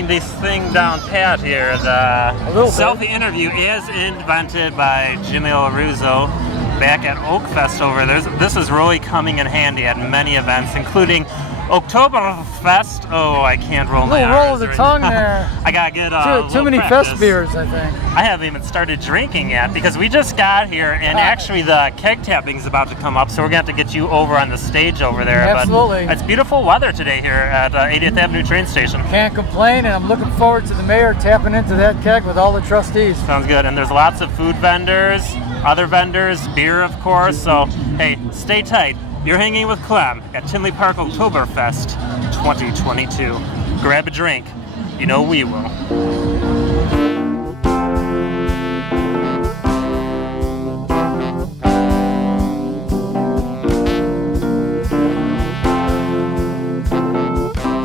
getting this thing down pat here. The selfie interview is invented by Jimmy O'Russo back at Oktoberfest over there. This is really coming in handy at many events, including Oktoberfest. Oh, I can't roll my R's. Roll of the tongue there. I gotta get too many practice. fest beers, I think. I haven't even started drinking yet because we just got here, and actually the keg tapping is about to come up, so we're gonna have to get you over on the stage over there. Absolutely. But it's beautiful weather today here at 80th Avenue train station. Can't complain, and I'm looking forward to the mayor tapping into that keg with all the trustees. Sounds good, and there's lots of food vendors, other vendors, beer of course, so hey, stay tight. You're hanging with Clem at Tinley Park Oktoberfest 2022. Grab a drink. You know we will.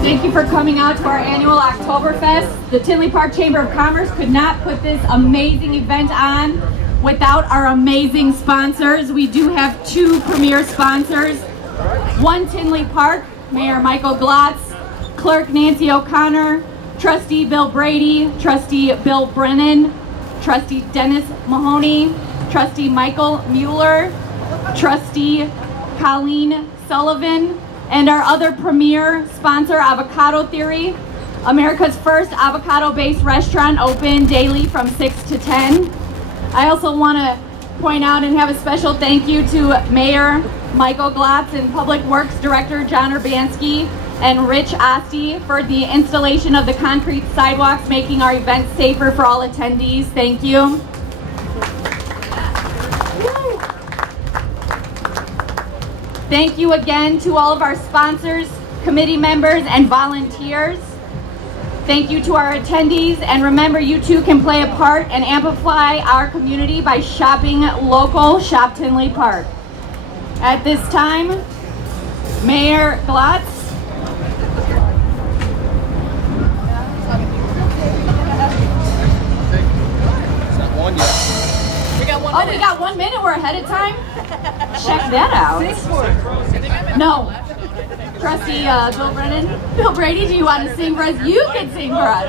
Thank you for coming out to our annual Oktoberfest. The Tinley Park Chamber of Commerce could not put this amazing event on without our amazing sponsors. We do have two premier sponsors. One, Tinley Park, Mayor Michael Glotz, Clerk Nancy O'Connor, Trustee Bill Brady, Trustee Bill Brennan, Trustee Dennis Mahoney, Trustee Michael Mueller, Trustee Colleen Sullivan, and our other premier sponsor, Avocado Theory, America's first avocado-based restaurant, open daily from 6 to 10. I also want to point out and have a special thank you to Mayor Michael Glotz and Public Works Director John Urbanski and Rich Osti for the installation of the concrete sidewalks, making our event safer for all attendees. Thank you. Thank you again to all of our sponsors, committee members, and volunteers. Thank you to our attendees, and remember, you too can play a part and amplify our community by shopping local. Shop Tinley Park. At this time, Mayor Glotz. Oh, we got 1 minute. We're ahead of time. Check that out. No. Trustee Bill Brennan. Bill Brady, do you want to sing for us? You can sing for us.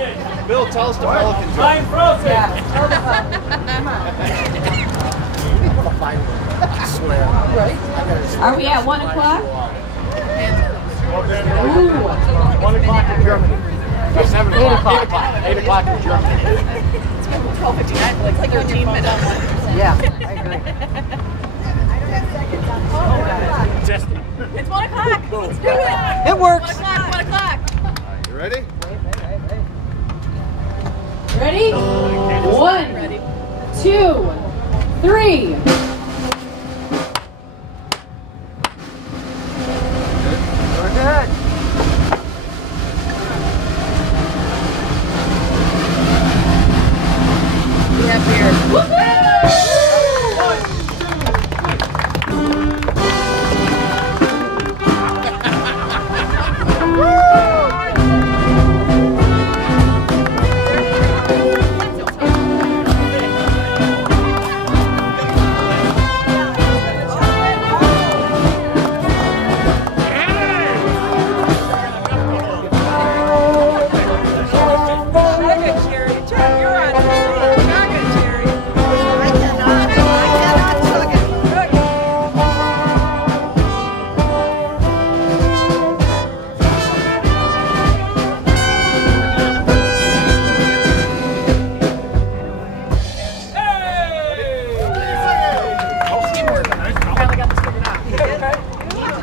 Bill, tell us the Pelican joke. Yeah. Are we at 1 o'clock? Ooh. 1 o'clock in Germany. No, 7 o'clock. 8 o'clock in Germany. It's 12:59, like 13 minutes. Yeah, I agree. It's 1 o'clock. Let's do it. It works. 1 o'clock. 1 o'clock. You ready? Ready? 1, 2, 3. We're good. We have beer.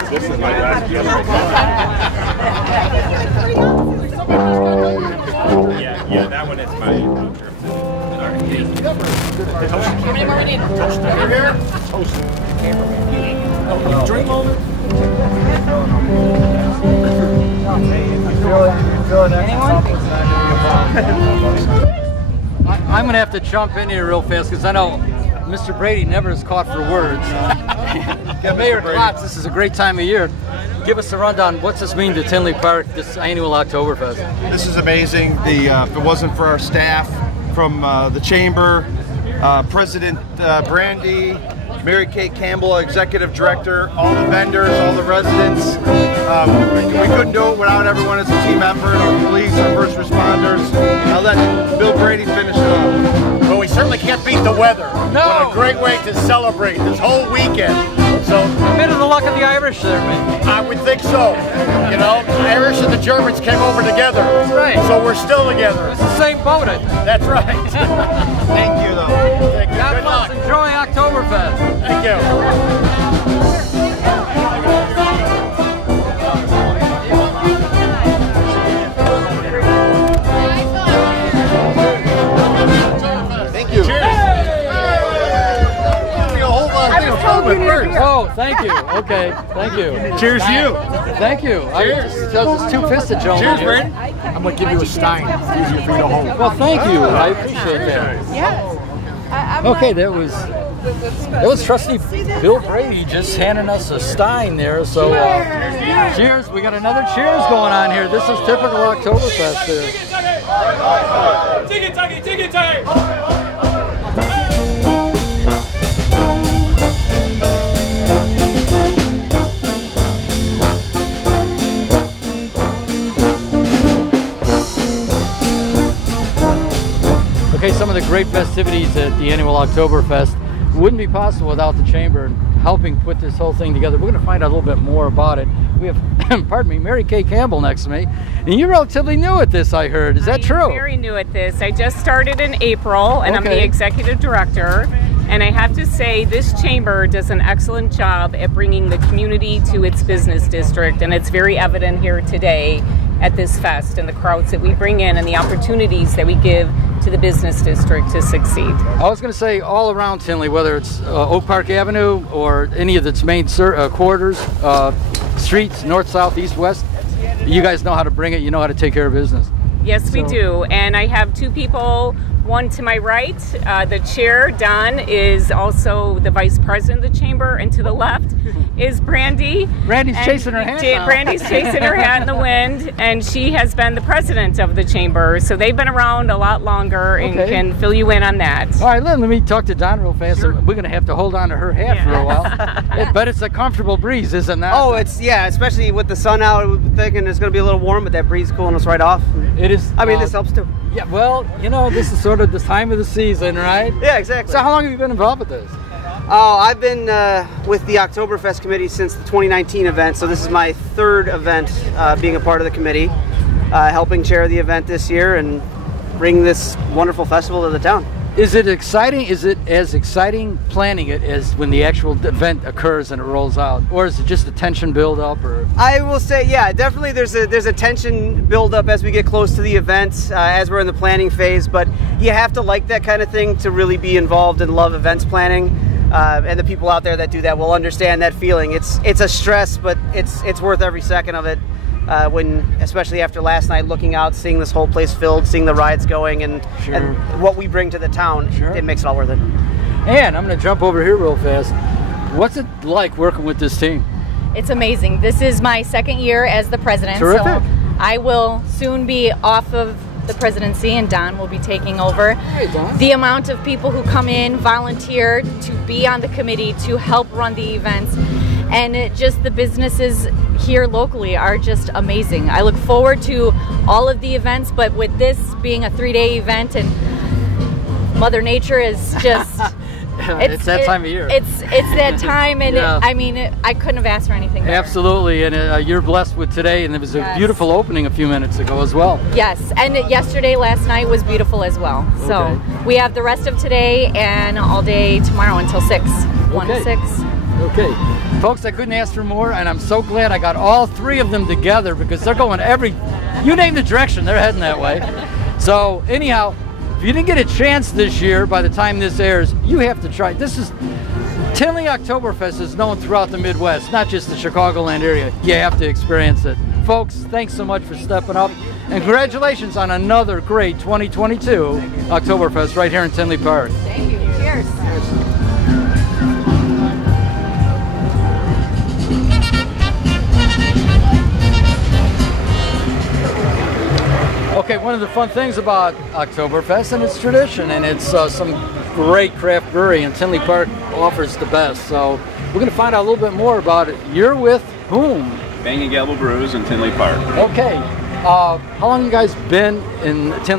This is my last deal. Yeah, that one is my voucher. How many more we need? Toast. Drink moment. I'm going to have to jump in here real fast because I know Mr. Brady never is caught for words. Yeah, Mayor Glotz, this is a great time of year. Give us a rundown. What's this mean to Tinley Park, this annual Oktoberfest? This is amazing. If it wasn't for our staff from the chamber, President Brandy, Mary Kate Campbell, Executive Director, all the vendors, all the residents. We couldn't do it without everyone. It's a team effort, our police, our first responders. I'll let Bill Brady finish it off. Well, we certainly can't beat the weather. No! What a great way to celebrate this whole weekend. So, A bit of the luck of the Irish there, man. I would think so. You know, the Irish and the Germans came over together. That's right. So we're still together. It's the same boat, I think. That's right. Thank you, though. Thank you. God Good bless. luck. Enjoy Oktoberfest. Thank you. Thank you. Cheers. Oh, thank you. Okay, thank you. Cheers to you. Thank you. Cheers. It's two-fisted, gentlemen. Cheers, Brandon. I'm going to give you a stein. It's easier for you to hold. Well, thank you. I appreciate that. Okay, that was Trustee Bill Brady just handing us a stein there. So, cheers. We got another cheers going on here. This is typical Oktoberfest here. Okay, some of the great festivities at the annual Oktoberfest wouldn't be possible without the Chamber helping put this whole thing together. We're going to find out a little bit more about it. We have, pardon me, Mary Kay Campbell next to me. And you're relatively new at this, I heard. Is that true? I'm very new at this. I just started in April, and I'm the executive director. And I have to say, this chamber does an excellent job at bringing the community to its business district. And it's very evident here today at this fest, and the crowds that we bring in and the opportunities that we give to the business district to succeed. I was going to say all around Tinley, whether it's Oak Park Avenue or any of its main quarters, streets, north, south, east, west, you guys know how to bring it, you know how to take care of business. Yes, we do. And I have two people, one to my right, the chair, Don, is also the vice president of the chamber, and to the left is Brandy. Brandy's chasing her hat now. Brandy's chasing her hat in the wind, and she has been the president of the chamber. So they've been around a lot longer and can fill you in on that. All right, let me talk to Don real fast. Sure. We're going to have to hold on to her hat for a while. But it's a comfortable breeze, isn't that? Oh, it's, yeah, especially with the sun out, we're thinking it's going to be a little warm, but that breeze cooling us right off. It is. I mean, this helps too. Yeah, well, you know, this is sort of the time of the season, right? Yeah, exactly. So how long have you been involved with this? Oh, I've been with the Oktoberfest committee since the 2019 event, so this is my third event being a part of the committee, helping chair the event this year and bring this wonderful festival to the town. Is it exciting? Is it as exciting planning it as when the actual event occurs and it rolls out, or is it just a tension build up? Or I will say, yeah, definitely there's a tension build up as we get close to the event, as we're in the planning phase. But you have to like that kind of thing to really be involved and love events planning. And the people out there that do that will understand that feeling. It's a stress, but it's worth every second of it. Especially after last night, looking out, seeing this whole place filled, seeing the rides going, and what we bring to the town, it makes it all worth it. And I'm going to jump over here real fast. What's it like working with this team? It's amazing. This is my second year as the president. Terrific. So I will soon be off of the presidency, and Don will be taking over. Hey, Don. The amount of people who come in, volunteer to be on the committee to help run the events, and the businesses here locally are just amazing. I look forward to all of the events, but with this being a 3-day event, and Mother Nature is just it's that time of year. It's that time, and Yeah. I couldn't have asked for anything better. Absolutely, and you're blessed with today, and there was a beautiful opening a few minutes ago as well. Yes, and last night was beautiful as well. So we have the rest of today and all day tomorrow until 6, 1 to 6. Okay, folks, I couldn't ask for more, and I'm so glad I got all three of them together because they're going you name the direction, they're heading that way. So anyhow, if you didn't get a chance this year, by the time this airs, you have to try. Tinley Oktoberfest is known throughout the Midwest, not just the Chicagoland area. You have to experience it. Folks, thanks so much for stepping up, and congratulations on another great 2022 Oktoberfest right here in Tinley Park. Thank you. Cheers. Okay, one of the fun things about Oktoberfest and its tradition, and it's some great craft brewery in Tinley Park offers the best. So we're going to find out a little bit more about it. You're with whom? Bang & Gavel Brews in Tinley Park. Okay. How long have you guys been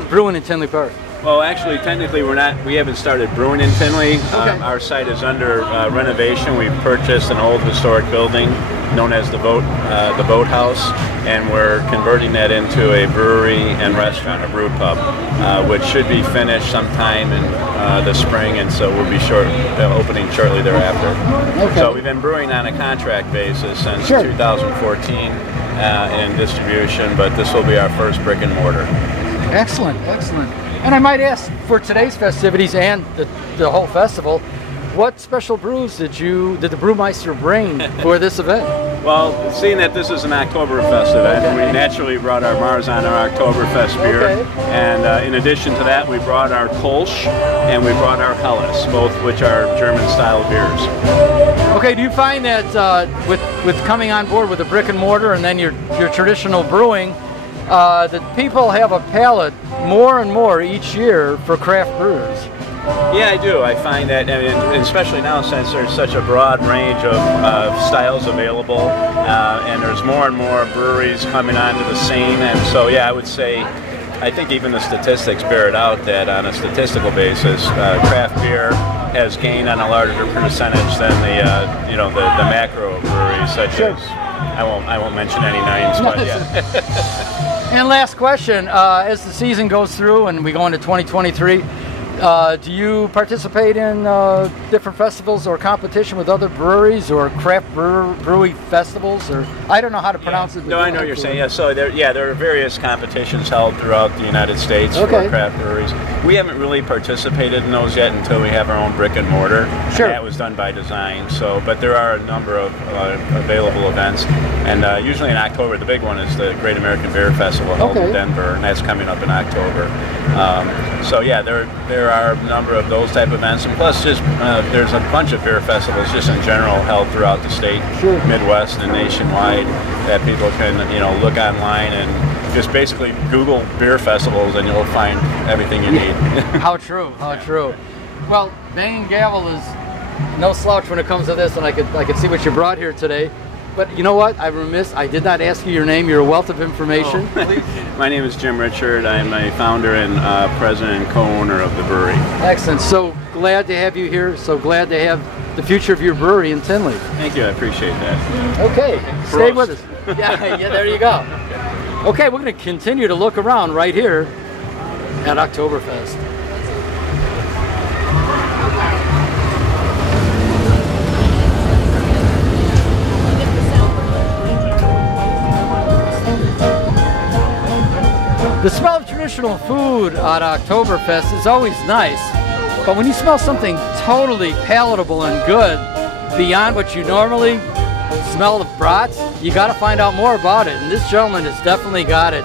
brewing in Tinley Park? Well, actually, technically, we haven't started brewing in Tinley. Okay. Our site is under renovation. We've purchased an old historic building known as the Boathouse, and we're converting that into a brewery and restaurant, a brew pub, which should be finished sometime in the spring, and so we'll be opening shortly thereafter. Okay. So we've been brewing on a contract basis since 2014 in distribution, but this will be our first brick and mortar. Excellent, excellent. And I might ask, for today's festivities and the whole festival, what special brews did the Brewmeister bring for this event? Well, seeing that this is an Oktoberfest event, we naturally brought our Marzahn, our Oktoberfest beer. And in addition to that, we brought our Kolsch and we brought our Helles, both which are German-style beers. Okay, do you find that with coming on board with the brick and mortar and then your traditional brewing, that people have a palate more and more each year for craft brews? Yeah, I do. I find that, I mean, especially now since there's such a broad range of styles available, and there's more and more breweries coming onto the scene, and so yeah, I would say, I think even the statistics bear it out that on a statistical basis, craft beer has gained on a larger percentage than the macro breweries, such as I won't mention any names, but yeah. And last question, as the season goes through and we go into 2023, do you participate in different festivals or competition with other breweries or craft brewery festivals? Or I don't know how to pronounce it. No, I know what you're saying. Yeah, so there are various competitions held throughout the United States for craft breweries. We haven't really participated in those yet until we have our own brick and mortar. Sure. And that was done by design. So, but there are a number of available events, and usually in October, the big one is the Great American Beer Festival held in Denver, and that's coming up in October. So yeah, there are a number of those type of events, and plus just there's a bunch of beer festivals just in general held throughout the state, Midwest and nationwide, that people can look online and just basically Google beer festivals and you'll find everything you need. How true, how true. Well, Bang & Gavel is no slouch when it comes to this, and I could see what you brought here today. But you know what? I'm remiss. I did not ask you your name. You're a wealth of information. My name is Jim Richard. I'm a founder and president and co-owner of the brewery. Excellent. So glad to have you here. So glad to have the future of your brewery in Tinley. Thank you. I appreciate that. Okay. Stay with us. Yeah, there you go. Okay, we're going to continue to look around right here at Oktoberfest. The smell of traditional food at Oktoberfest is always nice, but when you smell something totally palatable and good, beyond what you normally smell of brats, you got to find out more about it, and this gentleman has definitely got it.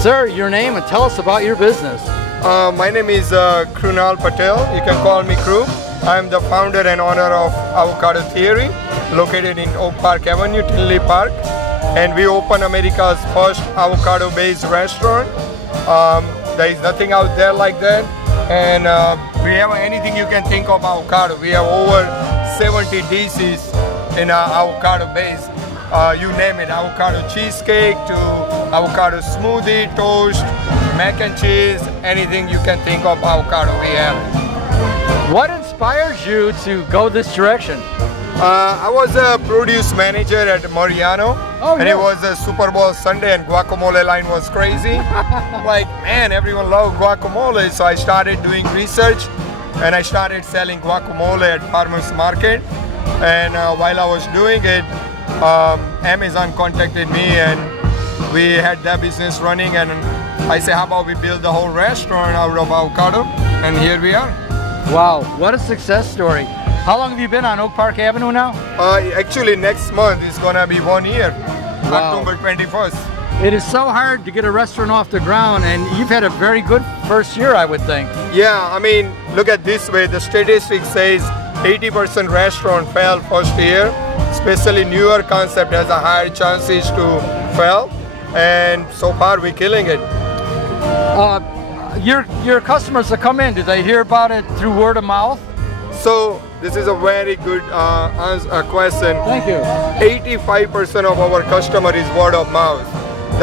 Sir, your name and tell us about your business. My name is Krunal Patel. You can call me Kru. I'm the founder and owner of Avocado Theory, located in Oak Park Avenue, Tinley Park. And we opened America's first avocado-based restaurant. There is nothing out there like that. And we have anything you can think of avocado. We have over 70 dishes in avocado base. You name it, avocado cheesecake to avocado smoothie, toast, mac and cheese, anything you can think of avocado, we have it. What inspired you to go this direction? I was a produce manager at Mariano, and it was a Super Bowl Sunday and guacamole line was crazy. Like, man, everyone loved guacamole, so I started doing research and I started selling guacamole at farmers market. And while I was doing it, Amazon contacted me and we had that business running, and I said, how about we build the whole restaurant out of avocado, and here we are. Wow, what a success story. How long have you been on Oak Park Avenue now? Actually, next month is gonna be 1 year, October 21st. It is so hard to get a restaurant off the ground, and you've had a very good first year, I would think. Yeah, I mean, look at this way. The statistics says 80% restaurant fail first year, especially newer concept has a higher chances to fail, and so far we're killing it. Your customers that come in, do they hear about it through word of mouth? So This is a very good question. Thank you. 85% of our customer is word of mouth.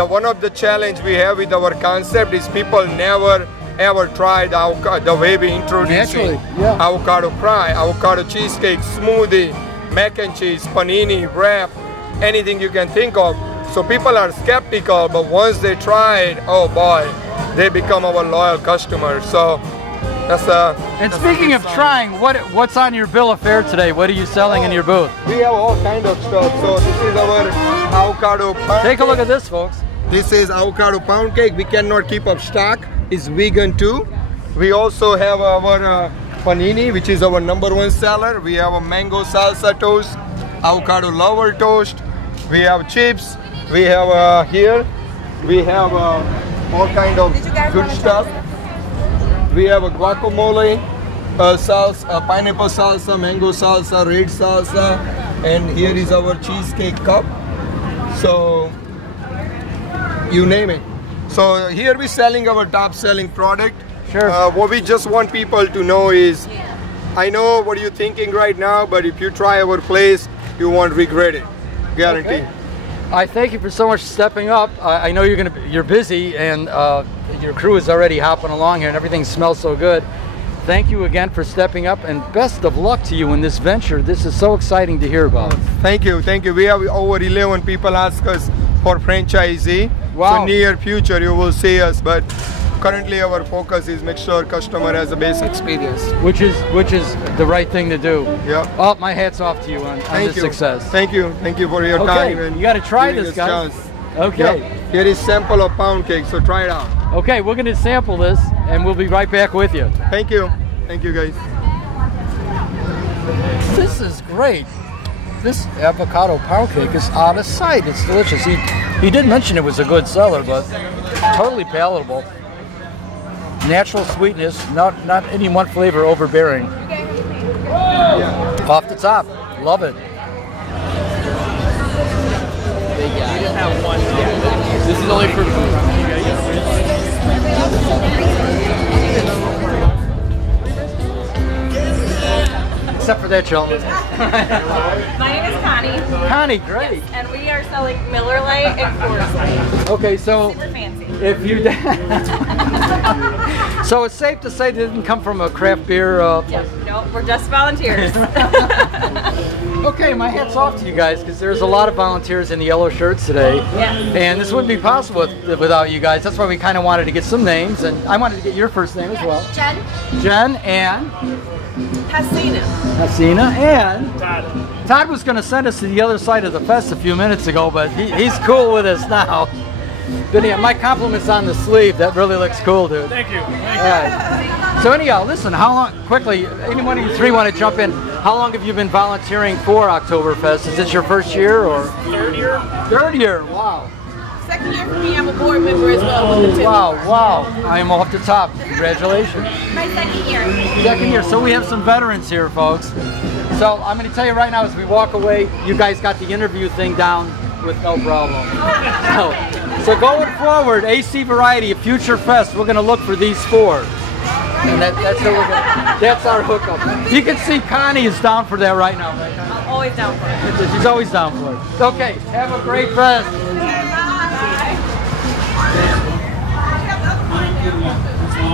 One of the challenge we have with our concept is people never ever tried the way we introduce avocado fry, avocado cheesecake, smoothie, mac and cheese, panini, wrap, anything you can think of. So people are skeptical, but once they try it, oh boy, they become our loyal customers. So that's And speaking of trying, what's on your bill of fare today? What are you selling in your booth? We have all kind of stuff. So this is our avocado pound Take a look at this, folks. This is avocado pound cake. We cannot keep up stock. It's vegan too. We also have our panini, which is our #1 seller. We have a mango salsa toast, avocado lover toast. We have chips. We have here. We have all kind of good stuff. We have a guacamole, salsa, pineapple salsa, mango salsa, red salsa, and here is our cheesecake cup. So you name it. So here we're selling our top selling product. Sure. What we just want people to know is, I know what you're thinking right now, but if you try our place, you won't regret it. Guaranteed. Okay. I thank you for so much stepping up. I know you're busy, and your crew is already hopping along here, and everything smells so good. Thank you again for stepping up, and best of luck to you in this venture. This is so exciting to hear about. Thank you, thank you. We have over 11 people ask us for franchisee. Wow. So near future you will see us, but currently our focus is make sure customer has a basic experience. Which is the right thing to do. Yeah. Oh, my hat's off to you on this success. Thank you for your time. Okay, and you got to try giving this, us guys. chance. Okay. Yep. Here is sample of pound cake, so try it out. Okay, we're going to sample this, and we'll be right back with you. Thank you. Thank you, guys. This is great. This avocado pound cake is out of sight. It's delicious. He did mention it was a good seller, but totally palatable. Natural sweetness, not any one flavor overbearing. Off the top, love it. This is only for Except for that gentleman. My name is Connie. Connie, great. Yes, and we are selling Miller Lite and Coors Light. Okay, so Super fancy. if you so it's safe to say they didn't come from a craft beer. Yep. No, we're just volunteers. Okay, my hat's off to you guys, because there's a lot of volunteers in the yellow shirts today. Yeah. And this wouldn't be possible without you guys. That's why we kind of wanted to get some names, and I wanted to get your first name as well. Jen. Jen and Hasina. And Todd was going to send us to the other side of the fest a few minutes ago, but he's cool with us now. But yeah, my compliments on the sleeve. That really looks cool, dude. Thank you. All right. So anyhow, listen, how long, quickly, any one of you three want to jump in, how long have you been volunteering for Oktoberfest? Is this your first year or? Third year. Third year, wow. Second year for me, I'm a board member as well with the Wow, wow. I am off the top. Congratulations. My second year. Second year. So we have some veterans here, folks. So I'm going to tell you right now, as we walk away, you guys got the interview thing down with no problem. So going forward, AC Variety, Future Fest, we're going to look for these four. And that's our hookup. You can see Connie is down for that right now. Right? I'm always down for it. She's always down for it. Okay, have a great fest.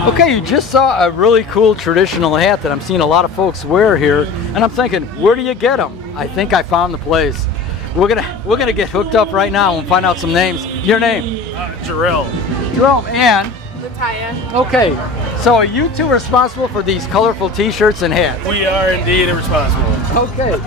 Okay, you just saw a really cool traditional hat that I'm seeing a lot of folks wear here, and I'm thinking, where do you get them? I think I found the place. We're gonna get hooked up right now and find out some names. Your name? Jarrell. Jerome and Lataya. okay. So are you two responsible for these colorful T-shirts and hats? We are indeed responsible. Okay.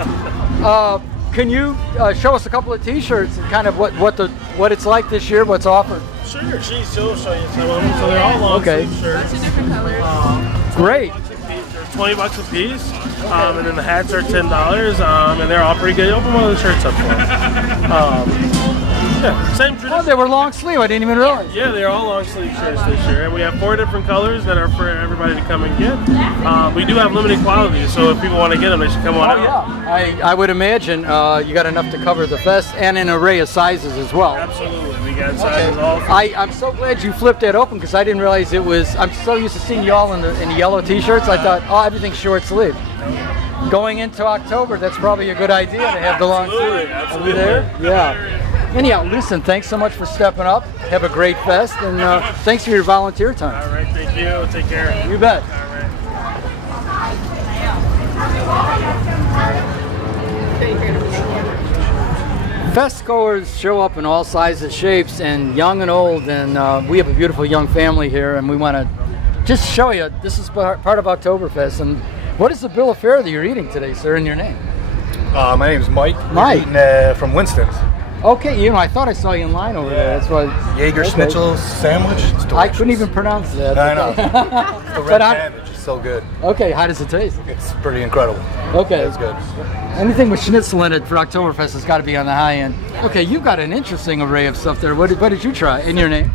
Can you show us a couple of T-shirts and kind of what it's like this year? What's offered? Sure, she'll show you some of them. So they're all long sleeve shirts. Lots of different colors. Great. They're $20 a piece, and then the hats are $10, and they're all pretty good. Open one of the shirts up for them. Yeah, same tradition. Oh, they were long sleeve. I didn't even realize. Yeah, they're all long sleeve shirts this year, and we have 4 different colors that are for everybody to come and get. We do have limited quantities, so if people want to get them, they should come on out. Yeah, I would imagine you got enough to cover the fest and an array of sizes as well. Absolutely, we got sizes all. I'm so glad you flipped that open because I didn't realize it was. I'm so used to seeing you all in the yellow T-shirts. I thought, oh, everything's short sleeve. going into October, that's probably a good idea to have the long sleeve. Are we there? Yeah. Anyhow, listen, thanks so much for stepping up. Have a great fest, and thanks for your volunteer time. All right, thank you. Take care. You bet. All right. Fest goers show up in all sizes, shapes, and young and old, and we have a beautiful young family here, and we want to just show you, this is part of Oktoberfest. And what is the bill of fare that you're eating today, sir, in your name? My name is Mike. Mike. Eating, from Winston's. Okay, you know, I thought I saw you in line over there. That's why. Jaeger Schnitzel sandwich. It's I couldn't even pronounce that. I know. The red sandwich is so good. Okay, how does it taste? It's pretty incredible. Okay. It's good. Anything with schnitzel in it for Oktoberfest has got to be on the high end. Okay, you've got an interesting array of stuff there. What did you try in your name?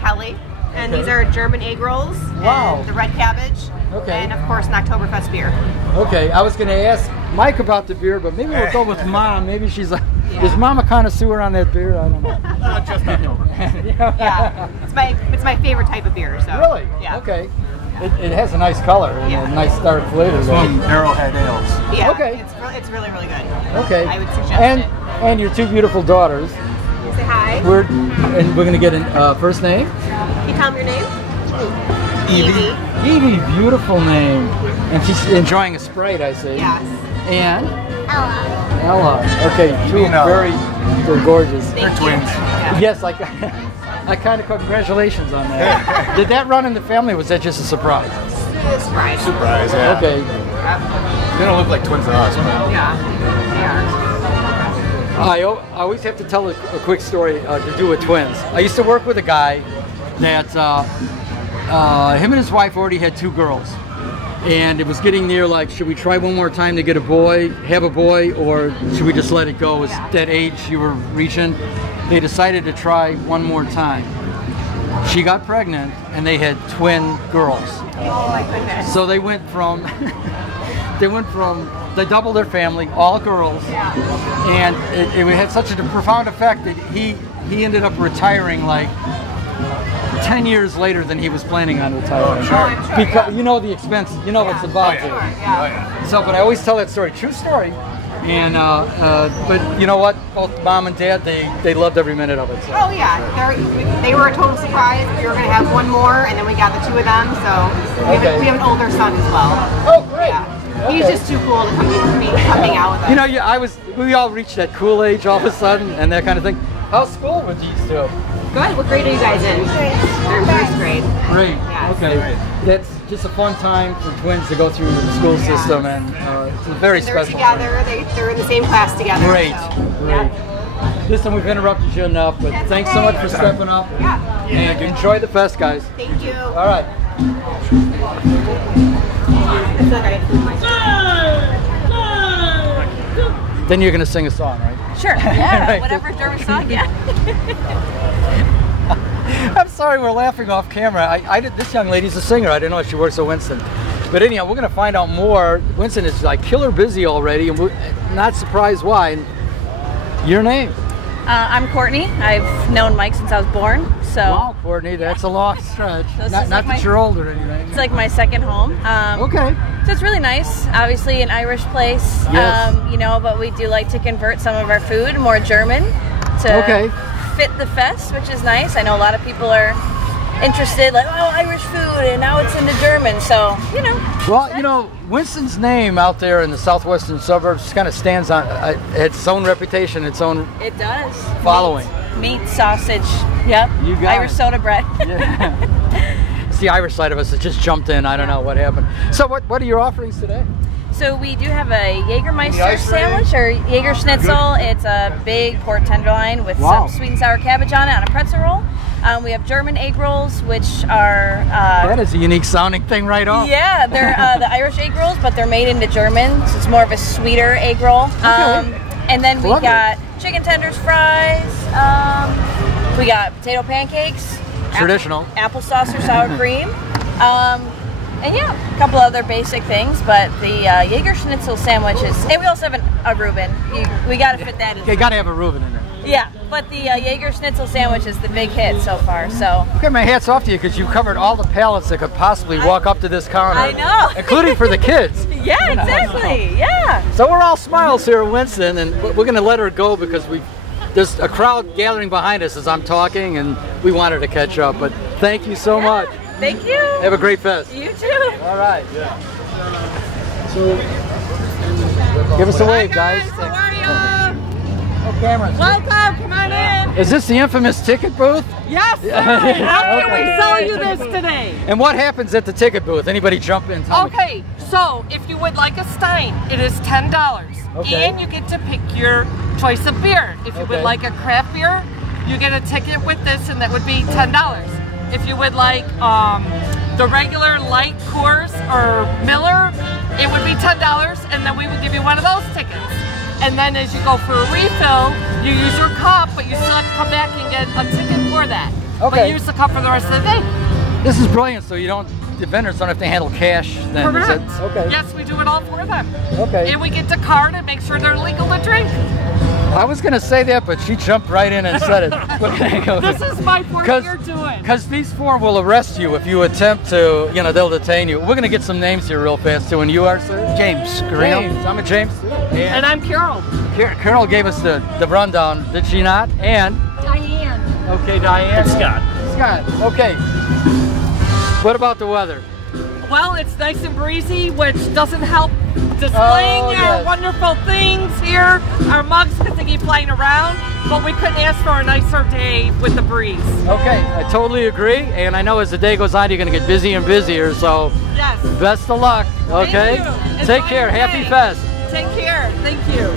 Kelly. And these are German egg rolls. Wow. And the red cabbage. Okay. And of course an Oktoberfest beer. Okay, I was going to ask Mike about the beer, but maybe we'll go with Mom. Maybe she's like, is Mom a connoisseur on that beer? I don't know. Just October. Yeah. It's my favorite type of beer. So. Really? Yeah. Okay. It has a nice color and a nice dark flavor. It's from Arrowhead Ales. Yeah. Okay. It's really good. Okay. I would suggest it. And your two beautiful daughters. Say hi. We're going to get a first name. Can you tell them your name? Evie. Evie, beautiful name. And she's enjoying a Sprite, I see. Yes. And? Ella. Okay, they're gorgeous. They're twins. Yeah. Yes, I kind of congratulations on that. Did that run in the family, or was that just a surprise? Surprise. Surprise, yeah. Okay. They don't look like twins to us, but. Yeah. I always have to tell a quick story to do with twins. I used to work with a guy that him and his wife already had two girls. And it was getting near, like, should we try one more time to get a boy, have a boy, or should we just let it go? Was that age you were reaching? They decided to try one more time. She got pregnant, and they had twin girls. Oh my goodness. So they went from, they doubled their family, all girls, and it had such a profound effect that he ended up retiring like 10 years later than he was planning on retiring. Oh, sure. Because you know the expense, you know what's involved here. So, but I always tell that story, true story. And but you know what? Both Mom and Dad, they loved every minute of it. So. Oh yeah, they were a total surprise. We were going to have one more, and then we got the two of them. So we have an older son as well. Oh, great. Yeah. He's just too cool to be coming out with us. You know, we all reached that cool age all of a sudden, and that kind of thing. How's school with these two? Good. What grade are you guys in? They're in first grade. Great. Yeah. Okay. That's just a fun time for twins to go through the school system, and it's a very they're special. Together. They're in the same class together. Great. So, Great. Yeah. Listen, we've interrupted you enough, but thanks so much for stepping up. Yeah. And enjoy the fest, guys. Thank you. All right. Then you're going to sing a song, right? Sure. Yeah. Right. Whatever German song. Yeah. I'm sorry, we're laughing off camera. This young lady's a singer. I didn't know she works at Winston. But anyhow, we're going to find out more. Winston is like killer busy already, and we're not surprised why. Your name? I'm Courtney. I've known Mike since I was born. So. Wow, Courtney, that's a long stretch. Not that you're old or anything. It's like my second home. Okay. So it's really nice. Obviously, an Irish place. Yes. You know, but we do like to convert some of our food more German to fit the fest, which is nice. I know a lot of people are interested, like, oh, Irish food, and now it's into German. So, you know. Well, you know, Winston's name out there in the southwestern suburbs kind of stands on its own reputation, its own following. Meat, sausage, yep. You got Irish soda bread. Yeah. It's the Irish side of us that just jumped in. I don't know what happened. So what are your offerings today? So we do have a Jägermeister sandwich or Jaeger Schnitzel. It's a big pork tenderloin with some sweet and sour cabbage on it on a pretzel roll. We have German egg rolls, which are... that is a unique sounding thing right off. Yeah, they're the Irish egg rolls, but they're made into German, so it's more of a sweeter egg roll. And then we got chicken tenders, fries. We got potato pancakes. Traditional. Applesauce or sour cream. And yeah, a couple other basic things, but the Jaeger Schnitzel sandwich is, and we also have a Reuben. We got to fit that in. You got to have a Reuben in there. Yeah, but the Jaeger Schnitzel sandwich is the big hit so far. So. Okay, my hat's off to you because you covered all the pallets that could possibly walk up to this counter. I know. Including for the kids. Yeah, exactly. Yeah. So we're all smiles here at Winston, and we're going to let her go because there's a crowd gathering behind us as I'm talking, and we wanted to catch up. But thank you so much. Thank you. Have a great fest. You too. All right. So, give us a wave, guys. How are you? No cameras. Welcome. Come on in. Is this the infamous ticket booth? Yes, sir. How can we sell you this today? And what happens at the ticket booth? Anybody jump in? Okay, so if you would like a stein, it is $10. Okay. And you get to pick your choice of beer. If you would like a craft beer, you get a ticket with this, and that would be $10. If you would like the regular light Coors or Miller, it would be $10, and then we would give you one of those tickets. And then as you go for a refill, you use your cup, but you still have to come back and get a ticket for that. Okay. But use the cup for the rest of the day. This is brilliant, so the vendors don't have to handle cash then. Correct. Is it? Okay. Yes, we do it all for them. Okay. And we get to card and make sure they're legal to drink. I was going to say that, but she jumped right in and said it. This is my fourth year doing. Because these four will arrest you if you attempt to, they'll detain you. We're going to get some names here real fast, too. And you are, sir? James Carino. James. I'm a James. And I'm Carol. Carol gave us the rundown, did she not? And? Diane. Okay, Diane. And Scott. Scott, okay. What about the weather? Well, it's nice and breezy, which doesn't help displaying our wonderful things here, our mugs, because they keep flying around, but we couldn't ask for a nicer day with the breeze. Okay, I totally agree, and I know as the day goes on, you're going to get busier and busier, so yes. Best of luck, okay? Thank you. Take care, happy fest. Take care, thank you.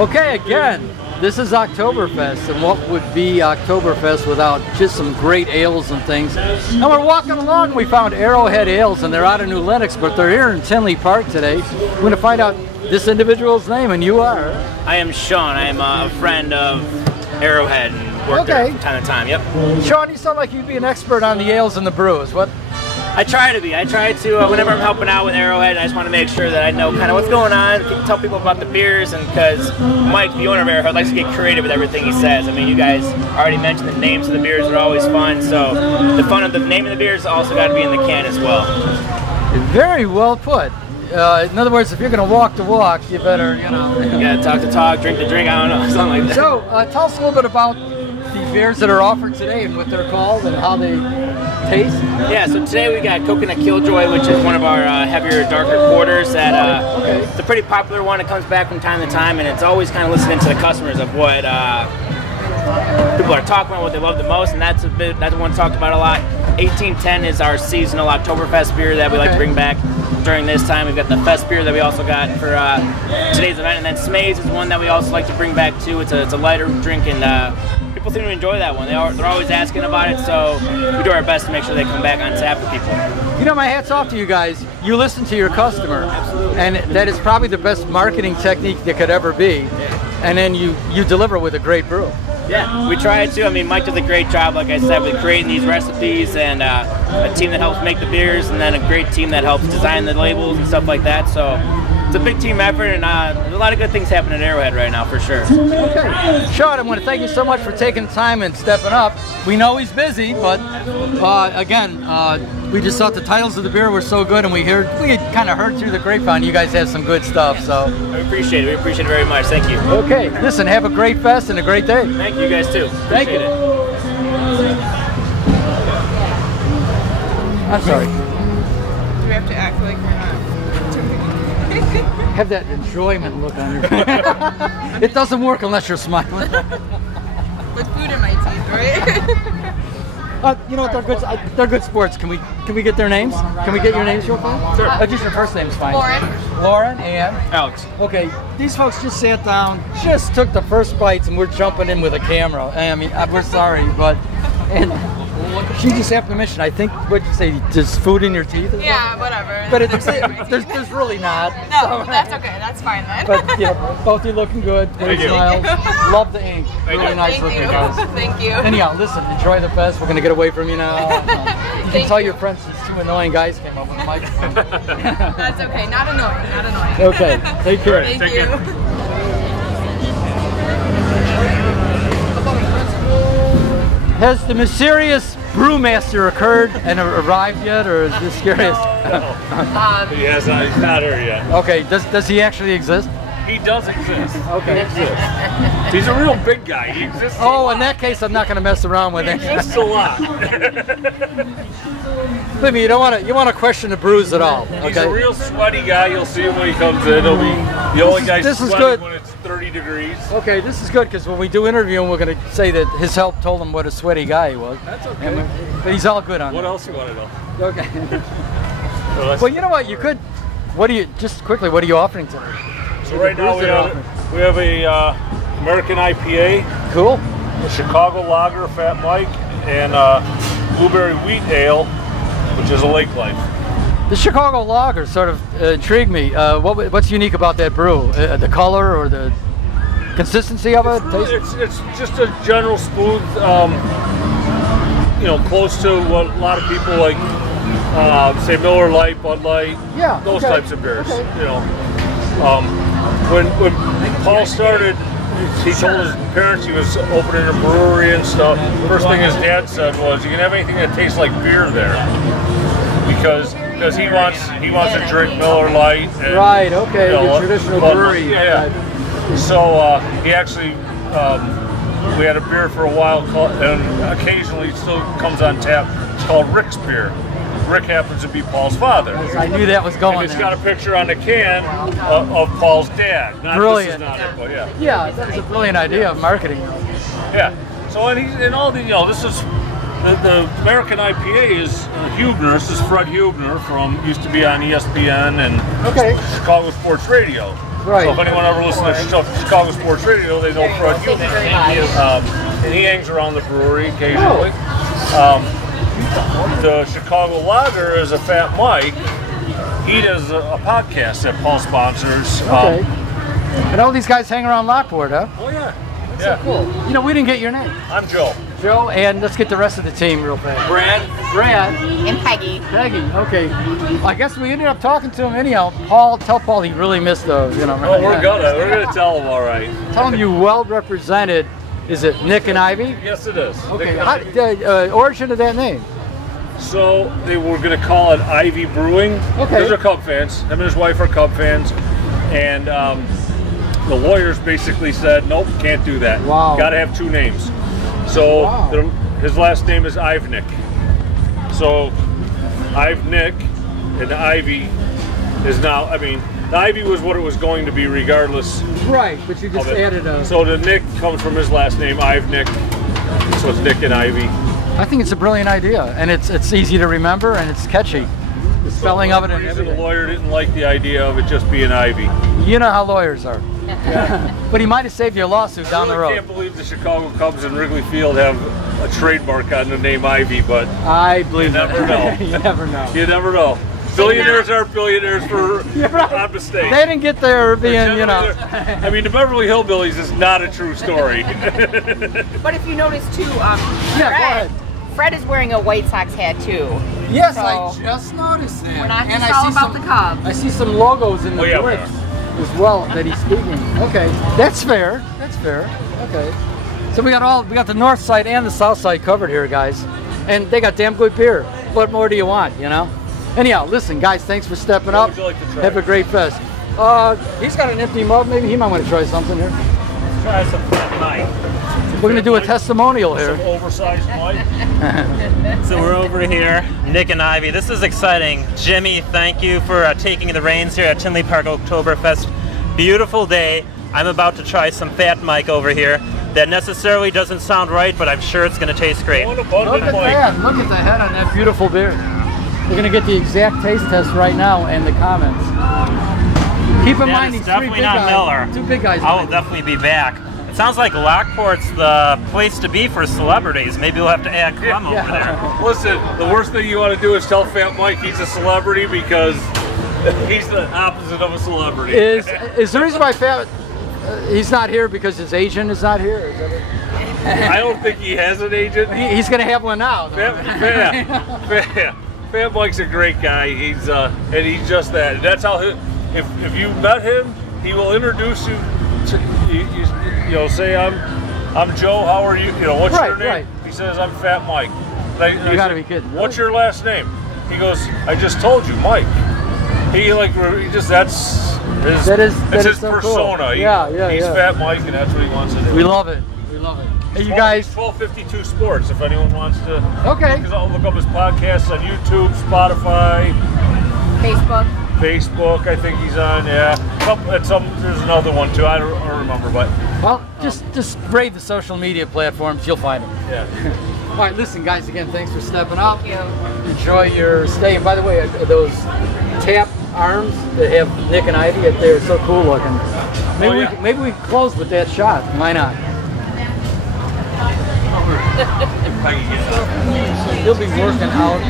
Okay, again, this is Oktoberfest, and what would be Oktoberfest without just some great ales and things? And we're walking along, we found Arrowhead Ales, and they're out of New Lenox, but they're here in Tinley Park today. We're going to find out this individual's name, and you are? I am Sean. I am a friend of Arrowhead and work there from time to time, yep. Sean, you sound like you'd be an expert on the ales and the brews. What? I try to be. I try to, whenever I'm helping out with Arrowhead, I just want to make sure that I know kind of what's going on, tell people about the beers, and because Mike, the owner of Arrowhead, likes to get creative with everything he says. I mean, you guys already mentioned the names of the beers are always fun, so the fun of the name of the beers also got to be in the can as well. Very well put. In other words, if you're going to walk the walk, you better, You got to talk the talk, drink the drink, I don't know, something like that. So, tell us a little bit about the beers that are offered today and what they're called and how they taste. Yeah, so today we got Coconut Killjoy, which is one of our heavier, darker porters that it's a pretty popular one. It comes back from time to time, and it's always kind of listening to the customers of what people are talking about, what they love the most, and that's the one talked about a lot. 1810 is our seasonal Oktoberfest beer that we like to bring back during this time. We've got the Fest beer that we also got for today's event, and then Smaze is one that we also like to bring back too. It's a lighter drink, and people seem to enjoy that one. They're always asking about it, so we do our best to make sure they come back on tap for people. My hat's off to you guys. You listen to your customer. Absolutely. And that is probably the best marketing technique that could ever be. And then you deliver with a great brew. Yeah, we try to. I mean, Mike does a great job, like I said, with creating these recipes, and a team that helps make the beers, and then a great team that helps design the labels and stuff like that. So it's a big team effort, and there's a lot of good things happening at Arrowhead right now, for sure. Okay. Sean, I want to thank you so much for taking time and stepping up. We know he's busy, but again, we just thought the titles of the beer were so good, and we kind of heard through the grapevine you guys have some good stuff. So we appreciate it. We appreciate it very much. Thank you. Okay. Listen, have a great fest and a great day. Thank you, guys too. Thank you. I'm sorry. Do we have to act like we're not? Have that enjoyment look on your face. It doesn't work unless you're smiling. With food in my teeth, right? You know what? They're good sports. Can we get their names? Can we get your names real quick? Sure. Just your first name's fine. Lauren and Alex. Okay. These folks just sat down, just took the first bites, and we're jumping in with a camera. I mean, we're sorry, but she just happened to mention. I think what'd you say? There's food in your teeth? Yeah, whatever. But there's really not. No, that's okay. That's fine then. But both of you looking good. Great smiles. Love the ink. Really nice looking guys. Thank you. Anyhow, listen. Enjoy the fest. We're gonna get away from you now. You can tell your friends it's two annoying guys came up with a microphone. That's okay. Not annoying. Not annoying. Okay. Take care. Thank you. Has the mysterious brewmaster occurred and arrived yet, or is this curious? He has not. He's not here yet. Okay. Does he actually exist? He does exist. Okay. He exists. He's a real big guy. He exists. Oh, in that case, I'm not going to mess around with him. He exists a lot. Believe me, you want to question the brews at all. Okay? He's a real sweaty guy. You'll see him when he comes in. He'll be the only guy sweating when it's 30 degrees. Okay, this is good because when we do interview him, we're going to say that his help told him what a sweaty guy he was. That's okay. But he's all good on What that. else you want to know? Okay. Well, you know what? You could. What do you just quickly? What are you offering tonight? So right now we have a American IPA. Cool. A Chicago Lager, Fat Mike, and Blueberry Wheat Ale, which is a Lake Life. The Chicago Lager sort of intrigued me. What's unique about that brew? The color or the consistency of it? It's just a general smooth, close to what a lot of people like, say Miller Lite, Bud Light, those types of beers. Okay. When Paul started, he told his parents he was opening a brewery and stuff. First thing his dad said was, "You can have anything that tastes like beer there," because he wants to drink Miller Lite. And, right. Okay. The traditional brewery. Yeah. So he actually, we had a beer for a while, and occasionally it still comes on tap. It's called Rick's beer. Rick happens to be Paul's father. Yes, I knew that was going. And it's got a picture on the can of Paul's dad. Brilliant. This is not it, but yeah. Yeah, that's a brilliant idea of marketing. Yeah. So and all the this is the American IPA is Huebner. This is Fred Huebner used to be on ESPN and Chicago Sports Radio. Right. So if anyone ever listens to Chicago Sports Radio, they know Fred Huebner. And he hangs around the brewery occasionally. The Chicago Lager is a Fat Mike. He does a podcast that Paul sponsors. Okay. And all these guys hang around Lockport, huh? Oh yeah. That's so cool. You know, we didn't get your name. I'm Joe. Joe, and let's get the rest of the team real fast. Brad. And Peggy. Okay. I guess we ended up talking to him anyhow. Tell Paul he really missed those. Oh, we're gonna tell him, all right. Tell him you well represented. Is it Nick and Ivy? Yes, it is. Okay. The origin of that name? So they were going to call it Ivy Brewing. Okay. Those are Cub fans. Him and his wife are Cub fans, and the lawyers basically said, "Nope, can't do that. Wow. Got to have two names." So his last name is Ivnik. So Ivnik and Ivy is now. I mean, the Ivy was what it was going to be, regardless. Right, but you just added a. So the Nick comes from his last name, Ivnik. So it's Nick and Ivy. I think it's a brilliant idea, and it's easy to remember, and it's catchy. The spelling of it and everything. The lawyer didn't like the idea of it just being Ivy. You know how lawyers are. But he might have saved you a lawsuit down the road. I can't believe the Chicago Cubs and Wrigley Field have a trademark on the name Ivy, but I believe you never know. You never know. You never know. Billionaires aren't billionaires on mistake. They didn't get there being, I mean, the Beverly Hillbillies is not a true story. But if you notice too, go ahead. Fred is wearing a White Sox hat too. Yes, so I just noticed that. We're not just and all about the Cubs. I see some logos in the bricks as well that he's speaking. Okay, that's fair. That's fair. Okay. So we got the north side and the south side covered here, guys, and they got damn good beer. What more do you want, Anyhow, listen, guys, thanks for stepping up. What would you like to try? Have a great fest. He's got an empty mug. Maybe he might want to try something here. Try some Fat Mike. We're going to do a testimonial here. Some oversized Mike. So we're over here, Nick and Ivy. This is exciting. Jimmy, thank you for taking the reins here at Tinley Park Oktoberfest. Beautiful day. I'm about to try some Fat Mike over here. That necessarily doesn't sound right, but I'm sure it's going to taste great. Look at that. Look at the head on that beautiful beer. We're going to get the exact taste test right now and the comments. Keep in mind these definitely three big not guys. Miller. Two big guys. I will definitely be back. It sounds like Lockport's the place to be for celebrities. Maybe we'll have to add Clem over there. Listen, the worst thing you want to do is tell Fat Mike he's a celebrity, because he's the opposite of a celebrity. Is the reason why he's not here because his agent is not here? Is that it? Fat Mike's a great guy. He's and he's just that. And that's how if you met him, he will introduce you to you know, say I'm Joe. How are you? You know, what's your name? Right. He says I'm Fat Mike. You gotta be kidding. What's your last name? He goes, I just told you, Mike. He just that's his so persona. Cool. He's Fat Mike, and that's what he wants to do. We love it. We love it. Hey, you guys. 1252 Sports. If anyone wants to. Okay. Because I'll look up his podcasts on YouTube, Spotify, Facebook. I think he's on. Yeah. There's another one too. I don't remember, but. Well, just brave the social media platforms. You'll find them. Yeah. All right, listen, guys. Again, thanks for stepping up. Thank you. Enjoy your stay. And by the way, are those tap arms that have Nick and Ivy up there are so cool looking. Maybe we can close with that shot. Why not? He'll be working out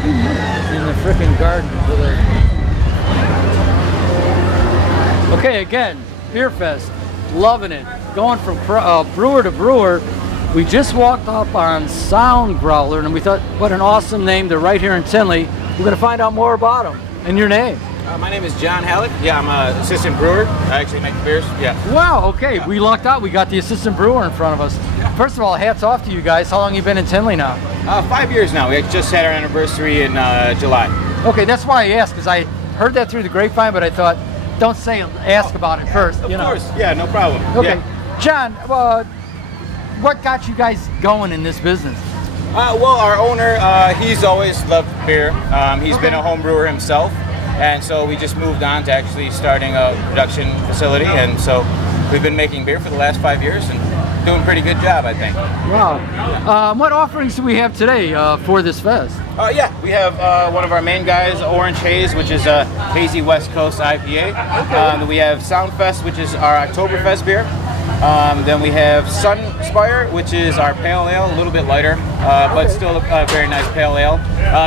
in the frickin' garden with her. Okay, again, Beer Fest, loving it. Going from brewer to brewer. We just walked up on Sound Growler, and we thought, what an awesome name. They're right here in Tinley. We're going to find out more about them. And your name? My name is John Halleck. Yeah, I'm an assistant brewer. I actually make the beers. Yeah. Wow, okay. We lucked out. We got the assistant brewer in front of us. First of all, hats off to you guys. How long have you been in Tinley now? 5 years now. We just had our anniversary in July. Okay, that's why I asked, because I heard that through the grapevine, but I thought, don't ask about it first. Of course. Yeah, no problem. Okay. Yeah. John, what got you guys going in this business? Well, our owner, he's always loved beer. He's been a home brewer himself, and so we just moved on to actually starting a production facility, and so we've been making beer for the last 5 years and doing a pretty good job, I think. Wow. What offerings do we have today for this fest? Yeah, we have one of our main guys, Orange Haze, which is a hazy West Coast IPA. We have Soundfest, which is our Oktoberfest beer. Then we have Sunspire, which is our pale ale, a little bit lighter, but still a very nice pale ale.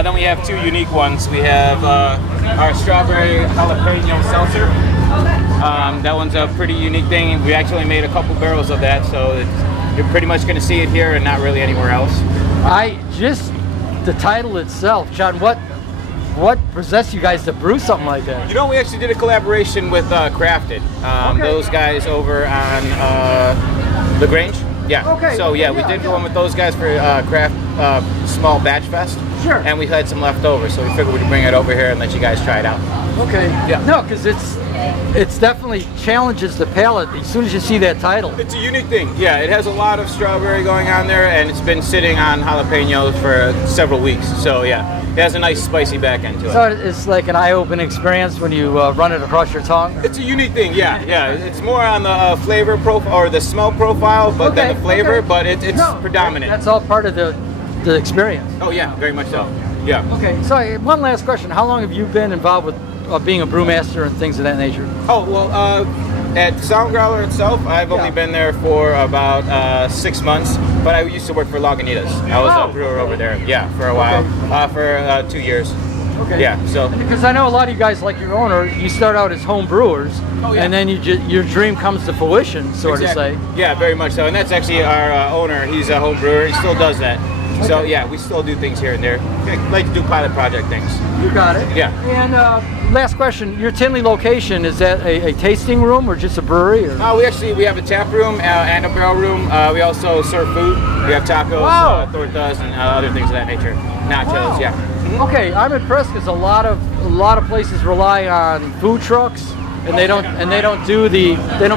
Then we have two unique ones. We have our strawberry jalapeno seltzer. That one's a pretty unique thing. We actually made a couple barrels of that, so you're pretty much going to see it here and not really anywhere else. The title itself, John, what possessed you guys to brew something like that? You know, we actually did a collaboration with Crafted. Those guys over on the Grange. Yeah. Okay. So yeah, we did one with those guys for Craft Small Batch Fest. Sure. And we had some left over, so we figured we'd bring it over here and let you guys try it out. Okay. Yeah. No, because it's definitely challenges the palate as soon as you see that title. It's a unique thing. Yeah, it has a lot of strawberry going on there, and it's been sitting on jalapenos for several weeks. So yeah, it has a nice spicy back end to it. So it's like an eye-opening experience when you run it across your tongue? It's a unique thing, yeah. It's more on the flavor profile or the smell profile, but than the flavor, but it's predominant. That's all part of the experience. Oh yeah, very much so. Yeah. Okay, so one last question. How long have you been involved with being a brewmaster and things of that nature? Oh, well, at Sound Growler itself, I've only been there for about 6 months, but I used to work for Lagunitas. I was a brewer over there, for a while, for 2 years. Okay. Yeah, so. Because I know a lot of you guys, like your owner, you start out as home brewers, and then your dream comes to fruition, sort of say. Yeah, very much so. And that's actually our owner. He's a home brewer. He still does that. Okay. So yeah, we still do things here and there. We like to do pilot project things. You got it. Yeah. And last question, your Tinley location, is that a tasting room or just a brewery? Or? We have a tap room and a barrel room. We also serve food. We have tacos, tortas, and other things of that nature. Nachos, yeah. Okay, I'm impressed because a lot of places rely on food trucks. And they don't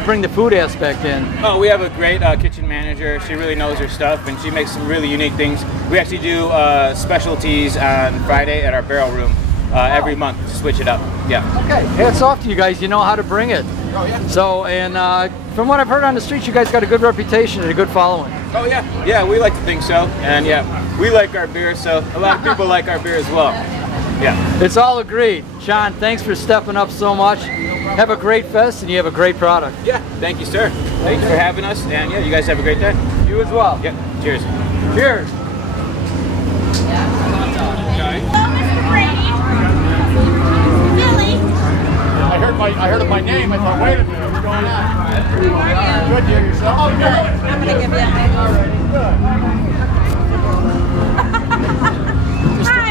bring the food aspect in. Oh, we have a great kitchen manager. She really knows her stuff, and she makes some really unique things. We actually do specialties on Friday at our barrel room every month to switch it up. Yeah. Okay. Hats off to you guys. You know how to bring it. Oh yeah. So, and from what I've heard on the streets, you guys got a good reputation and a good following. Oh yeah. Yeah, we like to think so, and yeah, we like our beer, so a lot of people like our beer as well. Yeah. It's all agreed. John, thanks for stepping up so much. Have a great fest, and you have a great product. Yeah, thank you, sir. Thanks for having us, and yeah, you guys have a great day. You as well. Yeah, cheers. Cheers. I heard of my name. I thought, wait a minute, what's going on? Good to hear yourself. Oh, good. I'm gonna give you a All right, good. Hi.